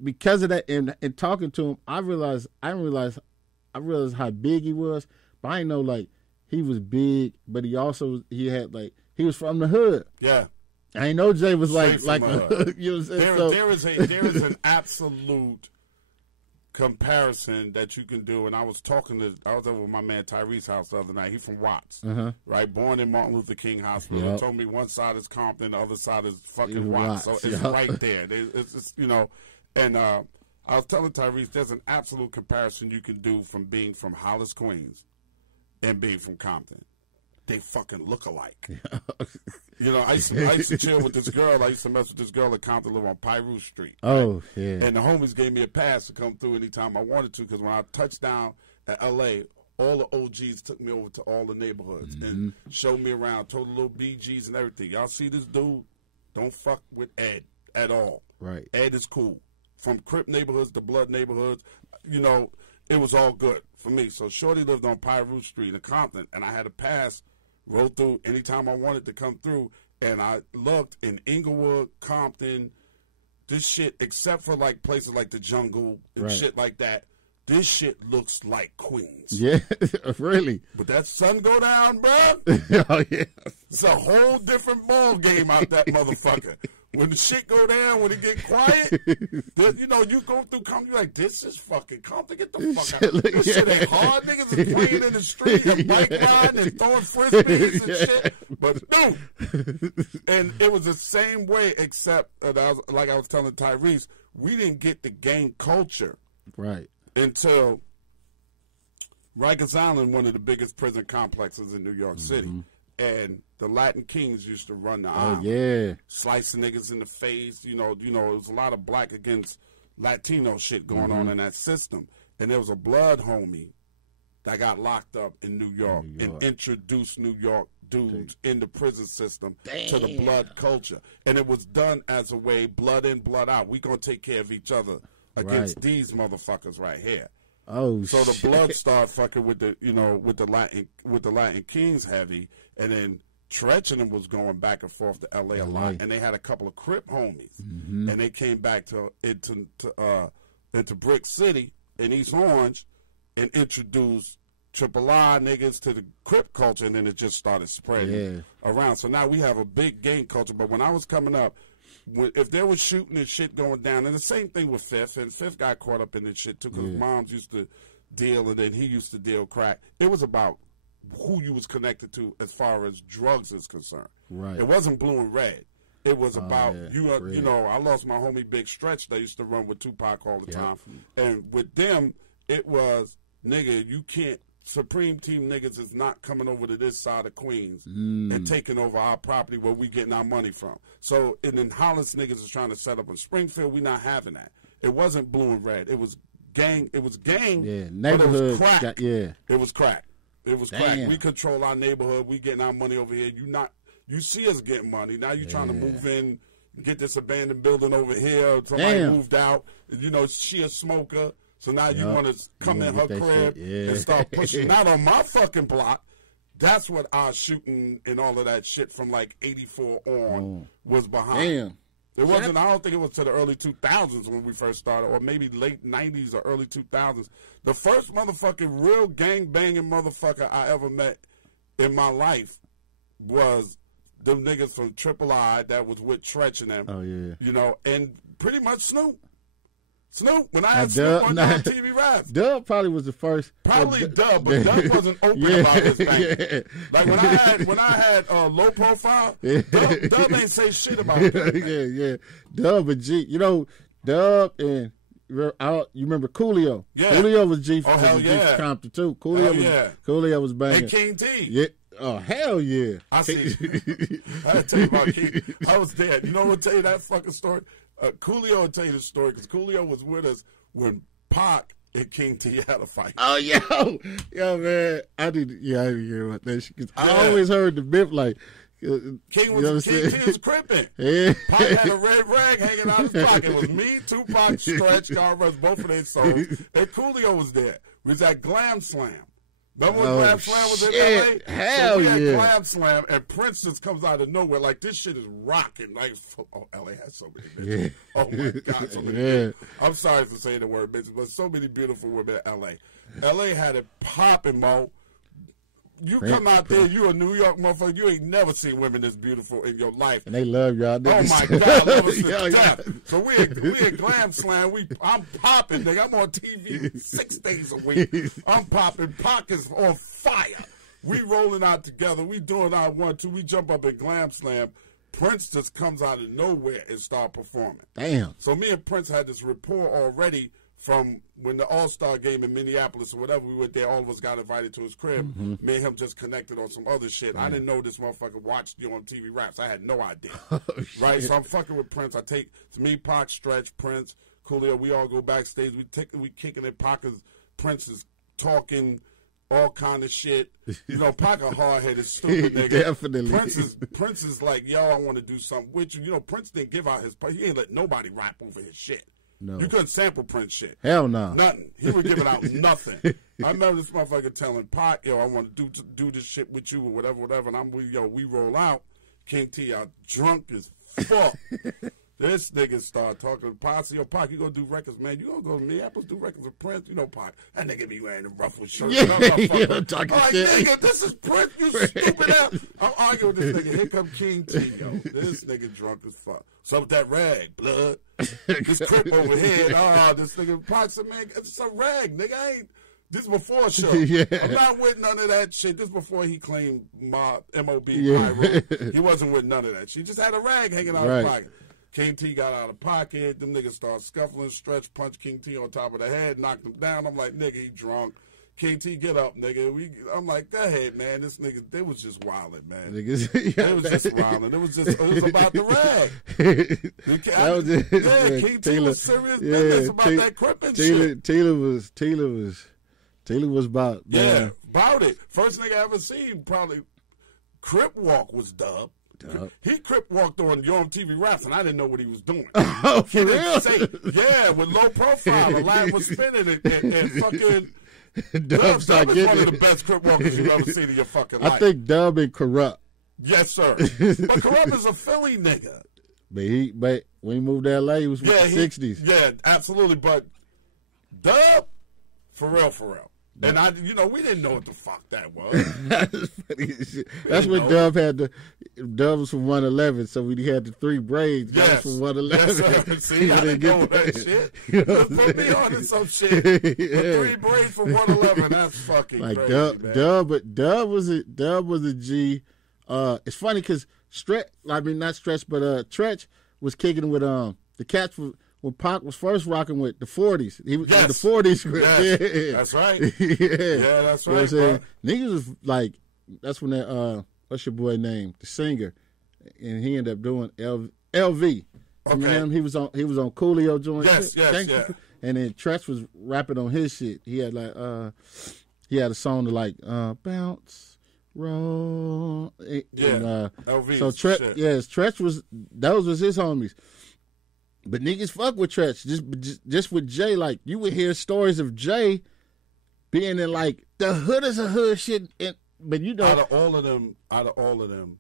because of that, and talking to him, I realized how big he was. But I didn't know, like, he was big, but he was from the hood. Yeah. I ain't know Jay was like you know what I'm saying? There is an absolute comparison that you can do, and I was over with my man Tyrese house the other night. He's from Watts, right? Born in Martin Luther King Hospital. He told me one side is Compton, the other side is fucking Watts. So it's right there. It's and I was telling Tyrese, there's an absolute comparison you can do from being from Hollis, Queens, and being from Compton. They fucking look alike. I used to chill with this girl. I used to mess with this girl at Compton, live on Pyru Street. Oh, yeah. And the homies gave me a pass to come through anytime I wanted to, because when I touched down at L.A., all the OGs took me over to all the neighborhoods and showed me around, told the little BGs and everything. Y'all see this dude? Don't fuck with Ed at all. Right. Ed is cool. From Crip neighborhoods to Blood neighborhoods, it was all good for me. So Shorty lived on Pyru Street in Compton, and I had a pass. Rode through anytime I wanted to come through, and I looked in Inglewood, Compton, this shit, except for like places like the Jungle and shit like that, this shit looks like Queens. Yeah, really. But that sun go down, bro. Oh, yeah. It's a whole different ball game out that motherfucker. When the shit go down, when it get quiet, you go through Compton, you're like, this is fucking Compton. Get the fuck out. This shit ain't hard. Niggas is playing in the street and bike riding and throwing frisbees and shit. But no. And it was the same way, except, like I was telling Tyrese, we didn't get the gang culture. Right. Until Rikers Island, one of the biggest prison complexes in New York City. And the Latin Kings used to run the island. Oh, yeah. Slicing niggas in the face. It was a lot of black against Latino shit going on in that system. and there was a blood homie that got locked up in New York, and introduced New York dudes in the prison system to the blood culture. And it was done as a way, blood in, blood out. We gonna take care of each other against these motherfuckers right here. Oh, so the blood started fucking with the, with the Latin Kings heavy, and then Tretch and them was going back and forth to LA a lot, and they had a couple of Crip homies, and they came back into Brick City in East Orange and introduced Triple I niggas to the Crip culture, and then it just started spreading around. So now we have a big gang culture. But when I was coming up, if there was shooting and shit going down, and the same thing with Fifth, and Fifth got caught up in this shit too, because moms used to deal, and then he used to deal crack. It was about who you was connected to as far as drugs is concerned. Right. It wasn't blue and red. It was about, I lost my homie Big Stretch that used to run with Tupac all the time. And with them, it was, nigga, you can't, Supreme Team niggas is not coming over to this side of Queens and taking over our property where we getting our money from. So, and then Hollis niggas is trying to set up in Springfield. We not having that. It wasn't blue and red. It was gang. It was gang. Yeah, neighborhood. But it was crack. It was crack. It was crack. We control our neighborhood. We getting our money over here. You see us getting money. Now you trying to move in, get this abandoned building over here. Somebody moved out. She a smoker. So now you want to come in her crib and start pushing. Not on my fucking block. That's what our shooting and all of that shit from like 84 on was behind. Damn. It wasn't, I don't think it was to the early 2000s when we first started, or maybe late 90s or early 2000s. The first motherfucking real gang banging motherfucker I ever met in my life was them niggas from Triple I that was with Tretch and them. Oh, yeah. And pretty much Snoop. When I had Snoop on TV raps. Dub probably was the first. Probably Dub, but Dub wasn't open about his thing. Like when I had Low Profile, Dub ain't say shit about it. Dub and G. Dub and you remember Coolio? Yeah. Coolio was G from Compton too. Coolio was banging. And King T. Yeah. Oh, hell yeah. I see. I had to tell you about King. I was there. You know what, tell you that fucking story? Coolio will tell you the story, because Coolio was with us when Pac and King T had a fight. Oh, yo, man. I didn't hear about that shit. I always heard the bip like, King T was cripping. Pac had a red rag hanging out his pocket. It was me, Tupac, Stretch, Carver's, both of their souls, and Coolio was there. We was at Glam Slam. Remember when Glam Slam was in LA? Hell so we had Glam Slam, and Prince just comes out of nowhere like, this shit is rocking. Like, LA has so many bitches. Oh my God, so many bitches. I'm sorry for saying the word bitches, but so many beautiful women in LA. LA had it popping, Mo. You come out there, you a New York motherfucker, you ain't never seen women this beautiful in your life. And they love y'all. Oh my God, love us to death. So we at Glam Slam, I'm popping, nigga. I'm on TV 6 days a week. I'm popping, pockets on fire. We rolling out together, we doing our 1-2, we jump up at Glam Slam. Prince just comes out of nowhere and start performing. Damn. So me and Prince had this rapport already from when the All-Star game in Minneapolis or whatever, we went there, all of us got invited to his crib. Me and him just connected on some other shit. I didn't know this motherfucker watched you on TV raps. I had no idea. Right? So I'm fucking with Prince. to me, Pac, Stretch, Prince, Coolio, we all go backstage. We kicking in pockets. Prince is talking all kind of shit. Pac a hard-headed, stupid nigga. Definitely. Prince is like, yo, I want to do something with you. Prince didn't give out he ain't let nobody rap over his shit. No. You couldn't sample Prince shit. Hell no. Nothing. He was giving out nothing. I remember this motherfucker telling Pac, yo, I want to do this shit with you or whatever. And we roll out. King T out drunk as fuck. This nigga start talking to Pac. Yo, Pac, you gonna do records, man? You gonna go to Minneapolis, do records with Prince? Pac, that nigga be wearing a ruffled shirt. Talking shit. Nigga, this is Prince, you stupid ass. I'm arguing with this nigga. Here come King T, yo. This nigga drunk as fuck. So with that rag, blood. This crip over here. This nigga Pac said, man, it's a rag, nigga. This before show. I'm not with none of that shit. This before he claimed my M.O.B. Pyro. He wasn't with none of that shit. He just had a rag hanging out of his pocket. King T got out of pocket. Them niggas start scuffling, Stretch, punch King T on top of the head, knocked him down. I'm like, nigga, he drunk. KT, get up, nigga. I'm like, go ahead, man. This nigga, they was just wilding, man. Niggas, They was just wilding. It was about the rag. KT was serious business about that crippin' shit. Taylor was about about it. First nigga I ever seen probably Crip Walk was Dub. He Crip walked on Yo MTV Raps, and I didn't know what he was doing. Oh, for real? Yeah, with low profile. A line was spinning and fucking Dub is one of the best Crip walkers you've ever seen in your fucking life. I think Dub and Corrupt. Yes, sir. But Corrupt is a Philly nigga. But when he moved to LA, he was with the 60s. Yeah, absolutely. But Dub, for real. And we didn't know what the fuck that was. That's when Dub Dub was from 111, so we had the 3 braids. Yes. That was from 111. Yes, sir. See, I didn't know that shit. Put me on to some shit. With 3 braids from 111, that's fucking like crazy, man. Dub was a G. It's funny because not Stretch, but Tretch was kicking with the Cats when Pac was first rocking with the 40s. He was in the 40s. Yes. Yeah. That's right. Yeah, that's you know right, bro. Niggas was like, that's when that, what's your boy name? The singer. And he ended up doing LV. Okay. Him? He was on Coolio joint. Yes, yeah. And then Tretch was rapping on his shit. He had he had a song to like bounce, roll. Yeah. LV. So Tretch those was his homies. But niggas fuck with Tretch. Just with Jay, like you would hear stories of Jay being in like the hood is a hood shit. But out of all of them,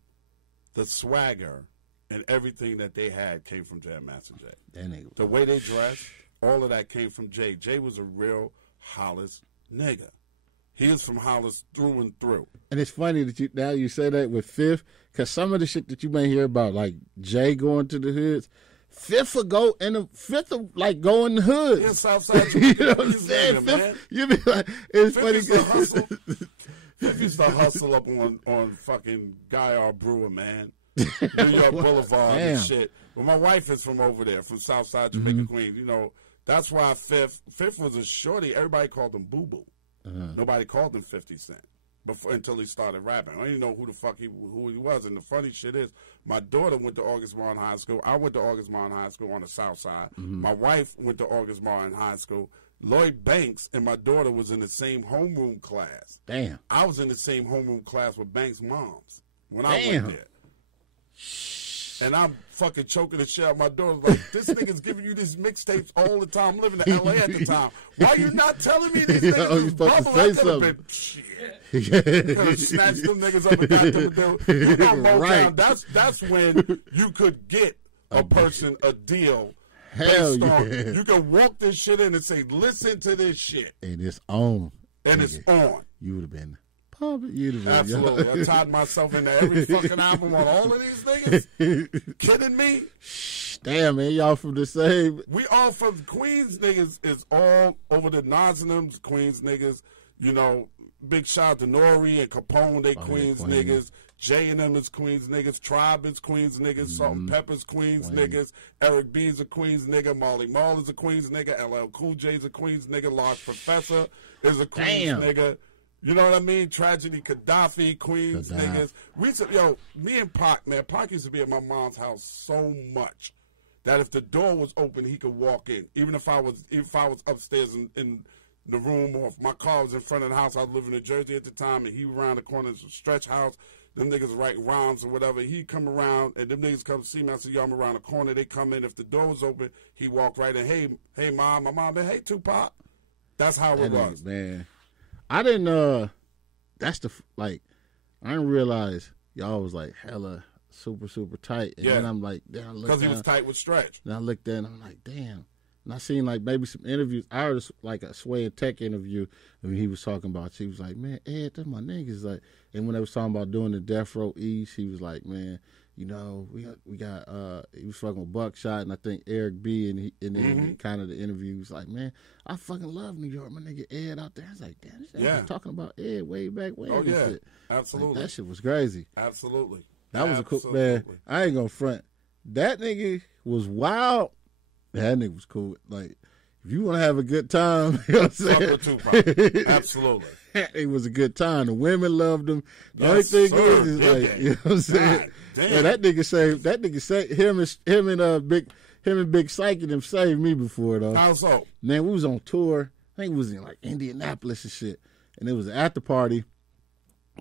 the swagger and everything that they had came from Jam Master Jay. The way they dressed, all of that came from Jay. Jay was a real Hollis nigga. He was from Hollis through and through. And it's funny that you say that with Fifth, because some of the shit that you may hear about, like Jay going to the hoods, Fifth will go in the go in the hood. Yeah, Southside. You know what I'm saying? Fifth, you be like, it's funny. Fifth used to hustle up on fucking Guy R. Brewer, man. New York Boulevard and shit. Well, my wife is from over there, from Southside Jamaica, Queens. You know, that's why Fifth was a shorty. Everybody called him Boo Boo. Nobody called him 50 Cent. Until he started rapping. I didn't know who the fuck he was. And the funny shit is, my daughter went to August Martin High School. I went to August Martin High School on the south side. My wife went to August Martin High School. Lloyd Banks and my daughter was in the same homeroom class. Damn. I was in the same homeroom class with Banks' moms when I went there. And I'm fucking choking the shit out of my daughter. Like, this nigga's giving you these mixtapes all the time. I'm living in L.A. at the time. Why you not telling me these niggas is bubble? I could have been, shit. Snatched them niggas up and got them to do. You got Moetown. Right. That's when you could get a person a deal. Hell yeah. You can walk this shit in and say, listen to this shit. And it's on. And it's on. You would have been pumping. You'd have been. Absolutely. I tied myself into every fucking album on all of these niggas. Kidding me? Damn, man. Y'all from the same. We all from Queens niggas is all over the Nazarenes, Queens niggas. You know, big shout out to Nori and Capone, they Queens niggas. Jay and them is Queens niggas. Tribe is Queens niggas. Salt and Pepper's Queens niggas. Eric B's a Queens nigga. Marley Marl is a Queens nigga. LL Cool J's a Queens nigga. Large Professor is a Queens nigga. You know what I mean? Tragedy Gaddafi, Queens niggas. Me and Pac, man. Pac used to be at my mom's house so much that if the door was open, he could walk in. Even if I was upstairs in the room, or if my car was in front of the house, I was living in Jersey at the time, and he was around the corner of the Stretch house. Them niggas write rhymes or whatever. He'd come around, and them niggas come see me. I said, yo, I'm around the corner. They come in. If the door was open, he walk right in. Hey, Mom. My mom, hey, Tupac. That's how it was. Man, I didn't, I didn't realize y'all was like hella super, super tight. And then I'm like, damn, because he was tight with Stretch. And I looked at and I'm like, damn. And I seen like maybe some interviews. I heard like a Sway and Tech interview, and he was talking about. He was like, "Man, Ed, that's my niggas." Like, and when they was talking about doing the Death Row East, he was like, "Man, you know, we got." He was fucking with Buckshot, and I think Eric B. And then kind of the interview, he was like, "Man, I fucking love New York. My nigga Ed out there." I was like, "Damn, this was talking about Ed way back when." Oh yeah, shit. Absolutely. Like, that shit was crazy. Absolutely. That was a cool man. I ain't gonna front. That nigga was wild. That nigga was cool. Like, if you want to have a good time, you know what I'm saying? Fuck with Tupac. Absolutely. It was a good time. The women loved him. The only thing is like, you know what I'm saying? Yeah, that nigga saved him and Big Psyche them saved me before though. How so? Man, we was on tour. I think we was in like Indianapolis and shit. And it was an after party.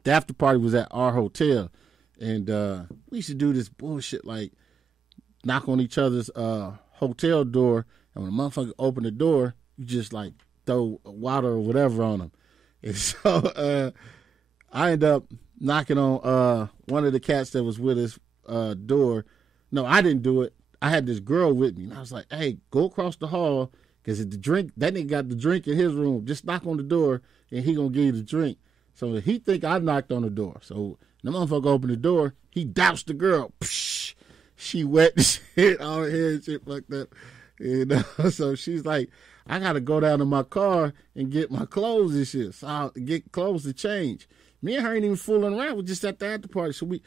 The after party was at our hotel. And we used to do this bullshit like knock on each other's hotel door, and when a motherfucker open the door, you just like throw water or whatever on them. And so I ended up knocking on one of the cats that was with us door. No, I didn't do it. I had this girl with me, and I was like, hey, go across the hall, because the drink, that nigga got the drink in his room. Just knock on the door, and he gonna give you the drink. So he think I knocked on the door. So the motherfucker opened the door, he doused the girl. Psh, she wet and shit, all her hair and shit fucked up. And so she's like, I got to go down to my car and get my clothes and shit. So I'll get clothes to change. Me and her ain't even fooling around. We're just at the after party. So we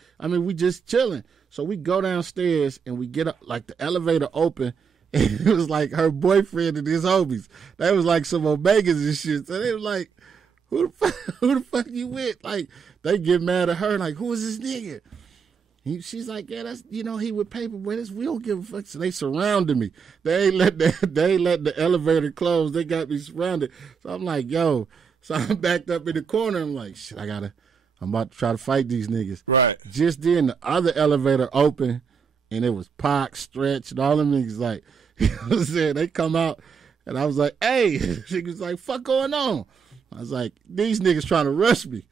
just chilling. So we go downstairs and we get up, like the elevator open. And it was like her boyfriend and his homies. They was like some Omegas and shit. So they was like, who the fuck you with? Like, they get mad at her. Like, who is this nigga? She's like, yeah, that's, he with Paperboy. We don't give a fuck. So they surrounded me. They ain't let the elevator close. They got me surrounded. So I'm like, yo. So I'm backed up in the corner. I'm like, shit, I'm about to try to fight these niggas. Right. Just then, the other elevator opened, and it was Pac, Stretch, and all them niggas like, you know what I'm saying? They come out, and I was like, hey. She was like, fuck going on? I was like, these niggas trying to rush me.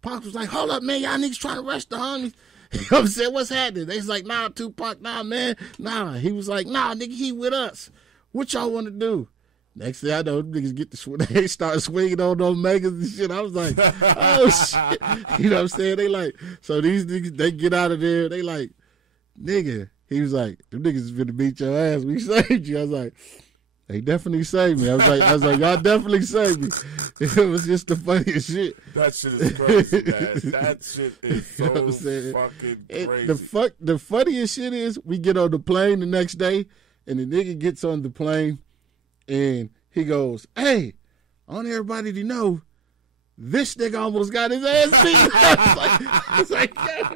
Pac was like, hold up, man. Y'all niggas trying to rush the homies. You know what I'm saying? What's happening? They was like, nah, Tupac, nah, man. Nah. He was like, nah, nigga, he with us. What y'all want to do? Next thing I know, niggas they start swinging on those megas and shit. I was like, oh, shit. You know what I'm saying? They like, so these niggas, they get out of there. They like, nigga. He was like, them niggas is finna beat your ass. We saved you. I was like, they definitely saved me. I was like, y'all definitely saved me. It was just the funniest shit. That shit is crazy, man. That shit is so fucking crazy. The funniest shit is we get on the plane the next day, and the nigga gets on the plane, and he goes, hey, I want everybody to know this nigga almost got his ass beat. I was like, yeah.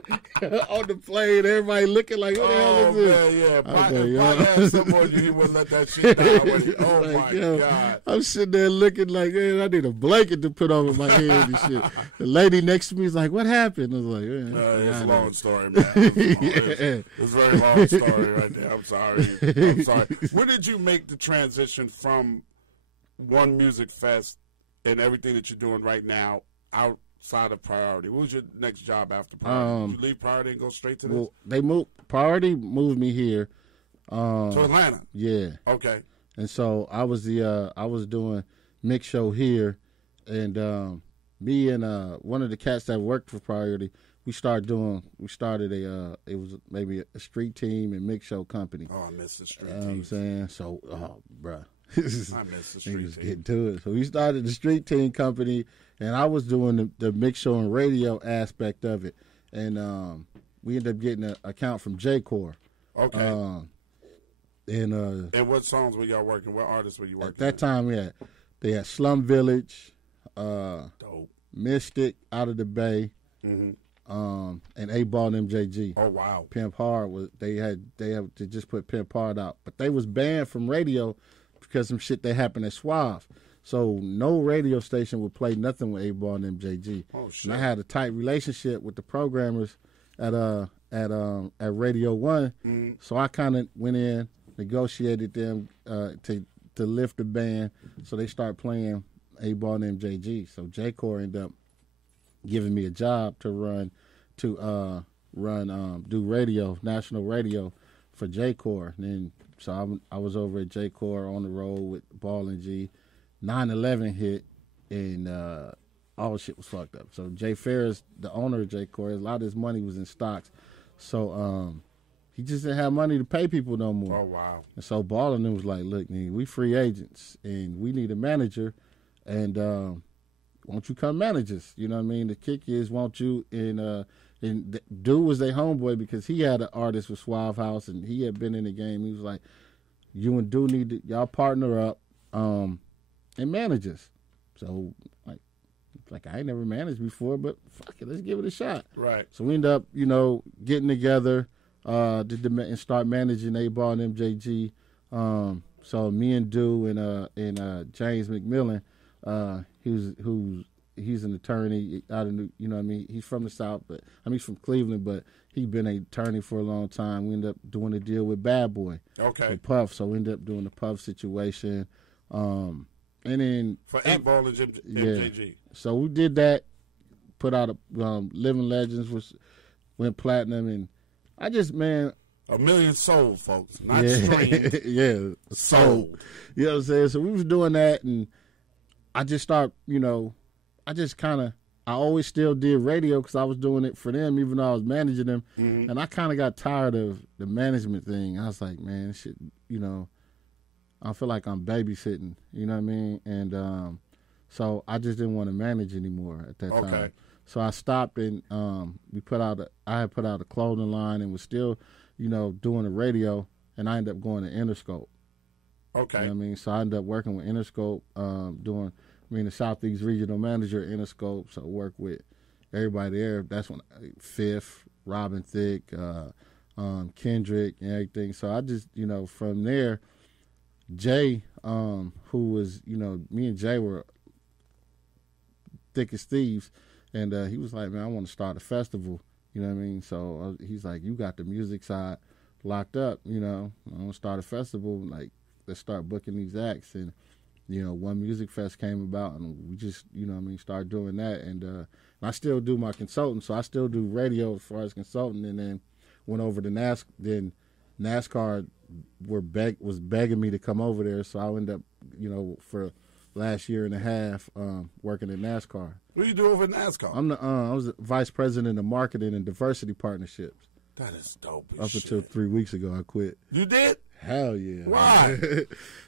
On the plane, everybody looking like, what the hell is this? Yeah. If I had someone, he wouldn't let that shit down. Oh, like, my God. I'm sitting there looking like, man, I need a blanket to put over my head and shit. The lady next to me is like, what happened? I was like, it's a long story, man. It's a very long story right there. I'm sorry. When did you make the transition from One Music Fest and everything that you're doing right now outside of Priority? What was your next job after Priority? Did you leave Priority and go straight to this? Well, Priority moved me here. To Atlanta? Yeah. Okay. And so I was doing mix show here, and me and one of the cats that worked for Priority, we started it was maybe a street team and mix show company. Oh, I miss the street team. You know what I'm saying? So, bruh. I miss the street team. Get to it. So we started the street team company, and I was doing the mix show and radio aspect of it. And we ended up getting an account from J-Core. Okay. And what songs were y'all working? What artists were you working at that time? They had Slum Village, Dope. Mystic, Out of the Bay, and A-Ball and MJG. Oh wow. Pimp Hard they had to just put Pimp Hard out, but they was banned from radio because some shit that happened at Suave. So no radio station would play nothing with A-Ball and MJG. Oh shit. And I had a tight relationship with the programmers at Radio 1. So I kind of went in, negotiated them to lift the band, so they start playing A-Ball and MJG. So J-Core ended up giving me a job to do radio, national radio for J-Core. And then so I was over at J-Core on the road with Ball and G. 9/11 hit, and all shit was fucked up. So Jay Ferris, the owner of J-Core, a lot of his money was in stocks. So he just didn't have money to pay people no more. Oh, wow. And so Ball and them was like, look, man, we free agents, and we need a manager, and won't you come manage us? You know what I mean? The kick is, won't you? And Dude was their homeboy because he had an artist with Suave House, and he had been in the game. He was like, you and Dude need to, y'all partner up. and manage us. So like I ain't never managed before, but fuck it, let's give it a shot. Right. So we end up, getting together, and start managing A-Ball and MJG. So me and Du and James McMillan, he's an attorney out of he's from the South, but he's from Cleveland, but he's been an attorney for a long time. We ended up doing a deal with Bad Boy. Okay. For Puff, so we ended up doing the Puff situation. And then for A-Ball and MJG. So we did that, put out Living Legends, went platinum, and I just, man. 1 million sold, folks, not streamed. Yeah, sold. You know what I'm saying? So we was doing that, and I just started, I always still did radio because I was doing it for them, even though I was managing them. Mm-hmm. And I kind of got tired of the management thing. I was like, man, this shit, I feel like I'm babysitting, you know what I mean? And so I just didn't want to manage anymore at that time. So I stopped, and I had put out a clothing line and was still, doing the radio, and I ended up going to Interscope. Okay. You know what I mean? So I ended up working with Interscope, the Southeast Regional Manager at Interscope, so I worked with everybody there. That's when Fifth, Robin Thicke, Kendrick, and everything. So I just, from there, Jay, who was, me and Jay were thick as thieves, and he was like, man, I want to start a festival, you know what I mean? So he's like, you got the music side locked up, I want to start a festival, like, let's start booking these acts. And One Music Fest came about, and we just, started doing that. And I still do my consulting, so I still do radio as far as consulting, and then went over to NASCAR. Then NASCAR was begging me to come over there, so I ended up, for last year and a half, working at NASCAR. What do you do over at NASCAR? I was the vice president of marketing and diversity partnerships. That is dope as Up shit. until 3 weeks ago, I quit. You did? Hell yeah. Why?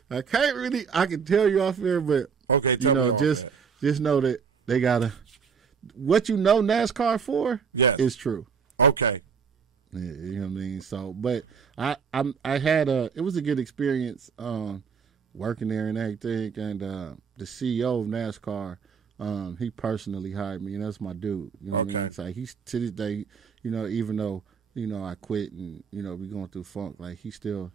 I can tell you off here, but okay, tell me just know that they gotta, what NASCAR for, yes, is true. Okay. Yeah, you know what I mean? So, but I had it was a good experience working there and everything, and the CEO of NASCAR, he personally hired me, and that's my dude. You know what I mean? It's like he's to this day, even though I quit and we going through funk, like he's still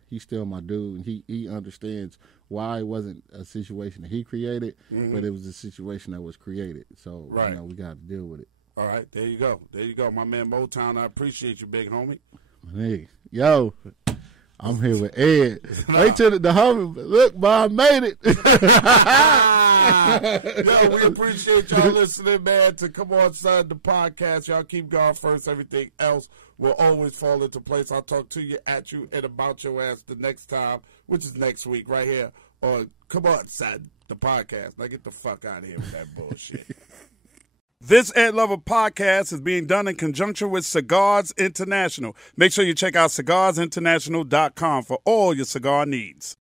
my dude, and he understands why it wasn't a situation that he created, mm-hmm. but it was a situation that was created. So right. We got to deal with it. All right, there you go, my man Moetown. I appreciate you, big homie. Hey, yo, I'm here with Ed. Wait till the homie. Look, boy, I made it. Yo, we appreciate y'all listening, man, to Come On Son, the podcast. Y'all keep God first. Everything else will always fall into place. I'll talk to you, at you, and about your ass the next time, which is next week, right here on Come On Son, the podcast. Now get the fuck out of here with that bullshit. This Ed Lover podcast is being done in conjunction with Cigars International. Make sure you check out cigarsinternational.com for all your cigar needs.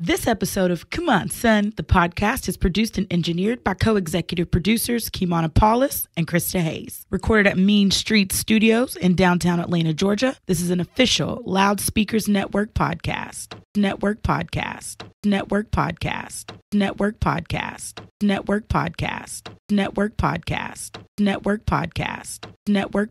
This episode of Come On Son, the podcast, is produced and engineered by co-executive producers Kimana Paulus and Krista Hayes. Recorded at Mean Street Studios in downtown Atlanta, Georgia. This is an official Loudspeakers Network podcast. Network podcast. Network podcast. Network podcast. Network podcast. Network podcast. Network podcast. Network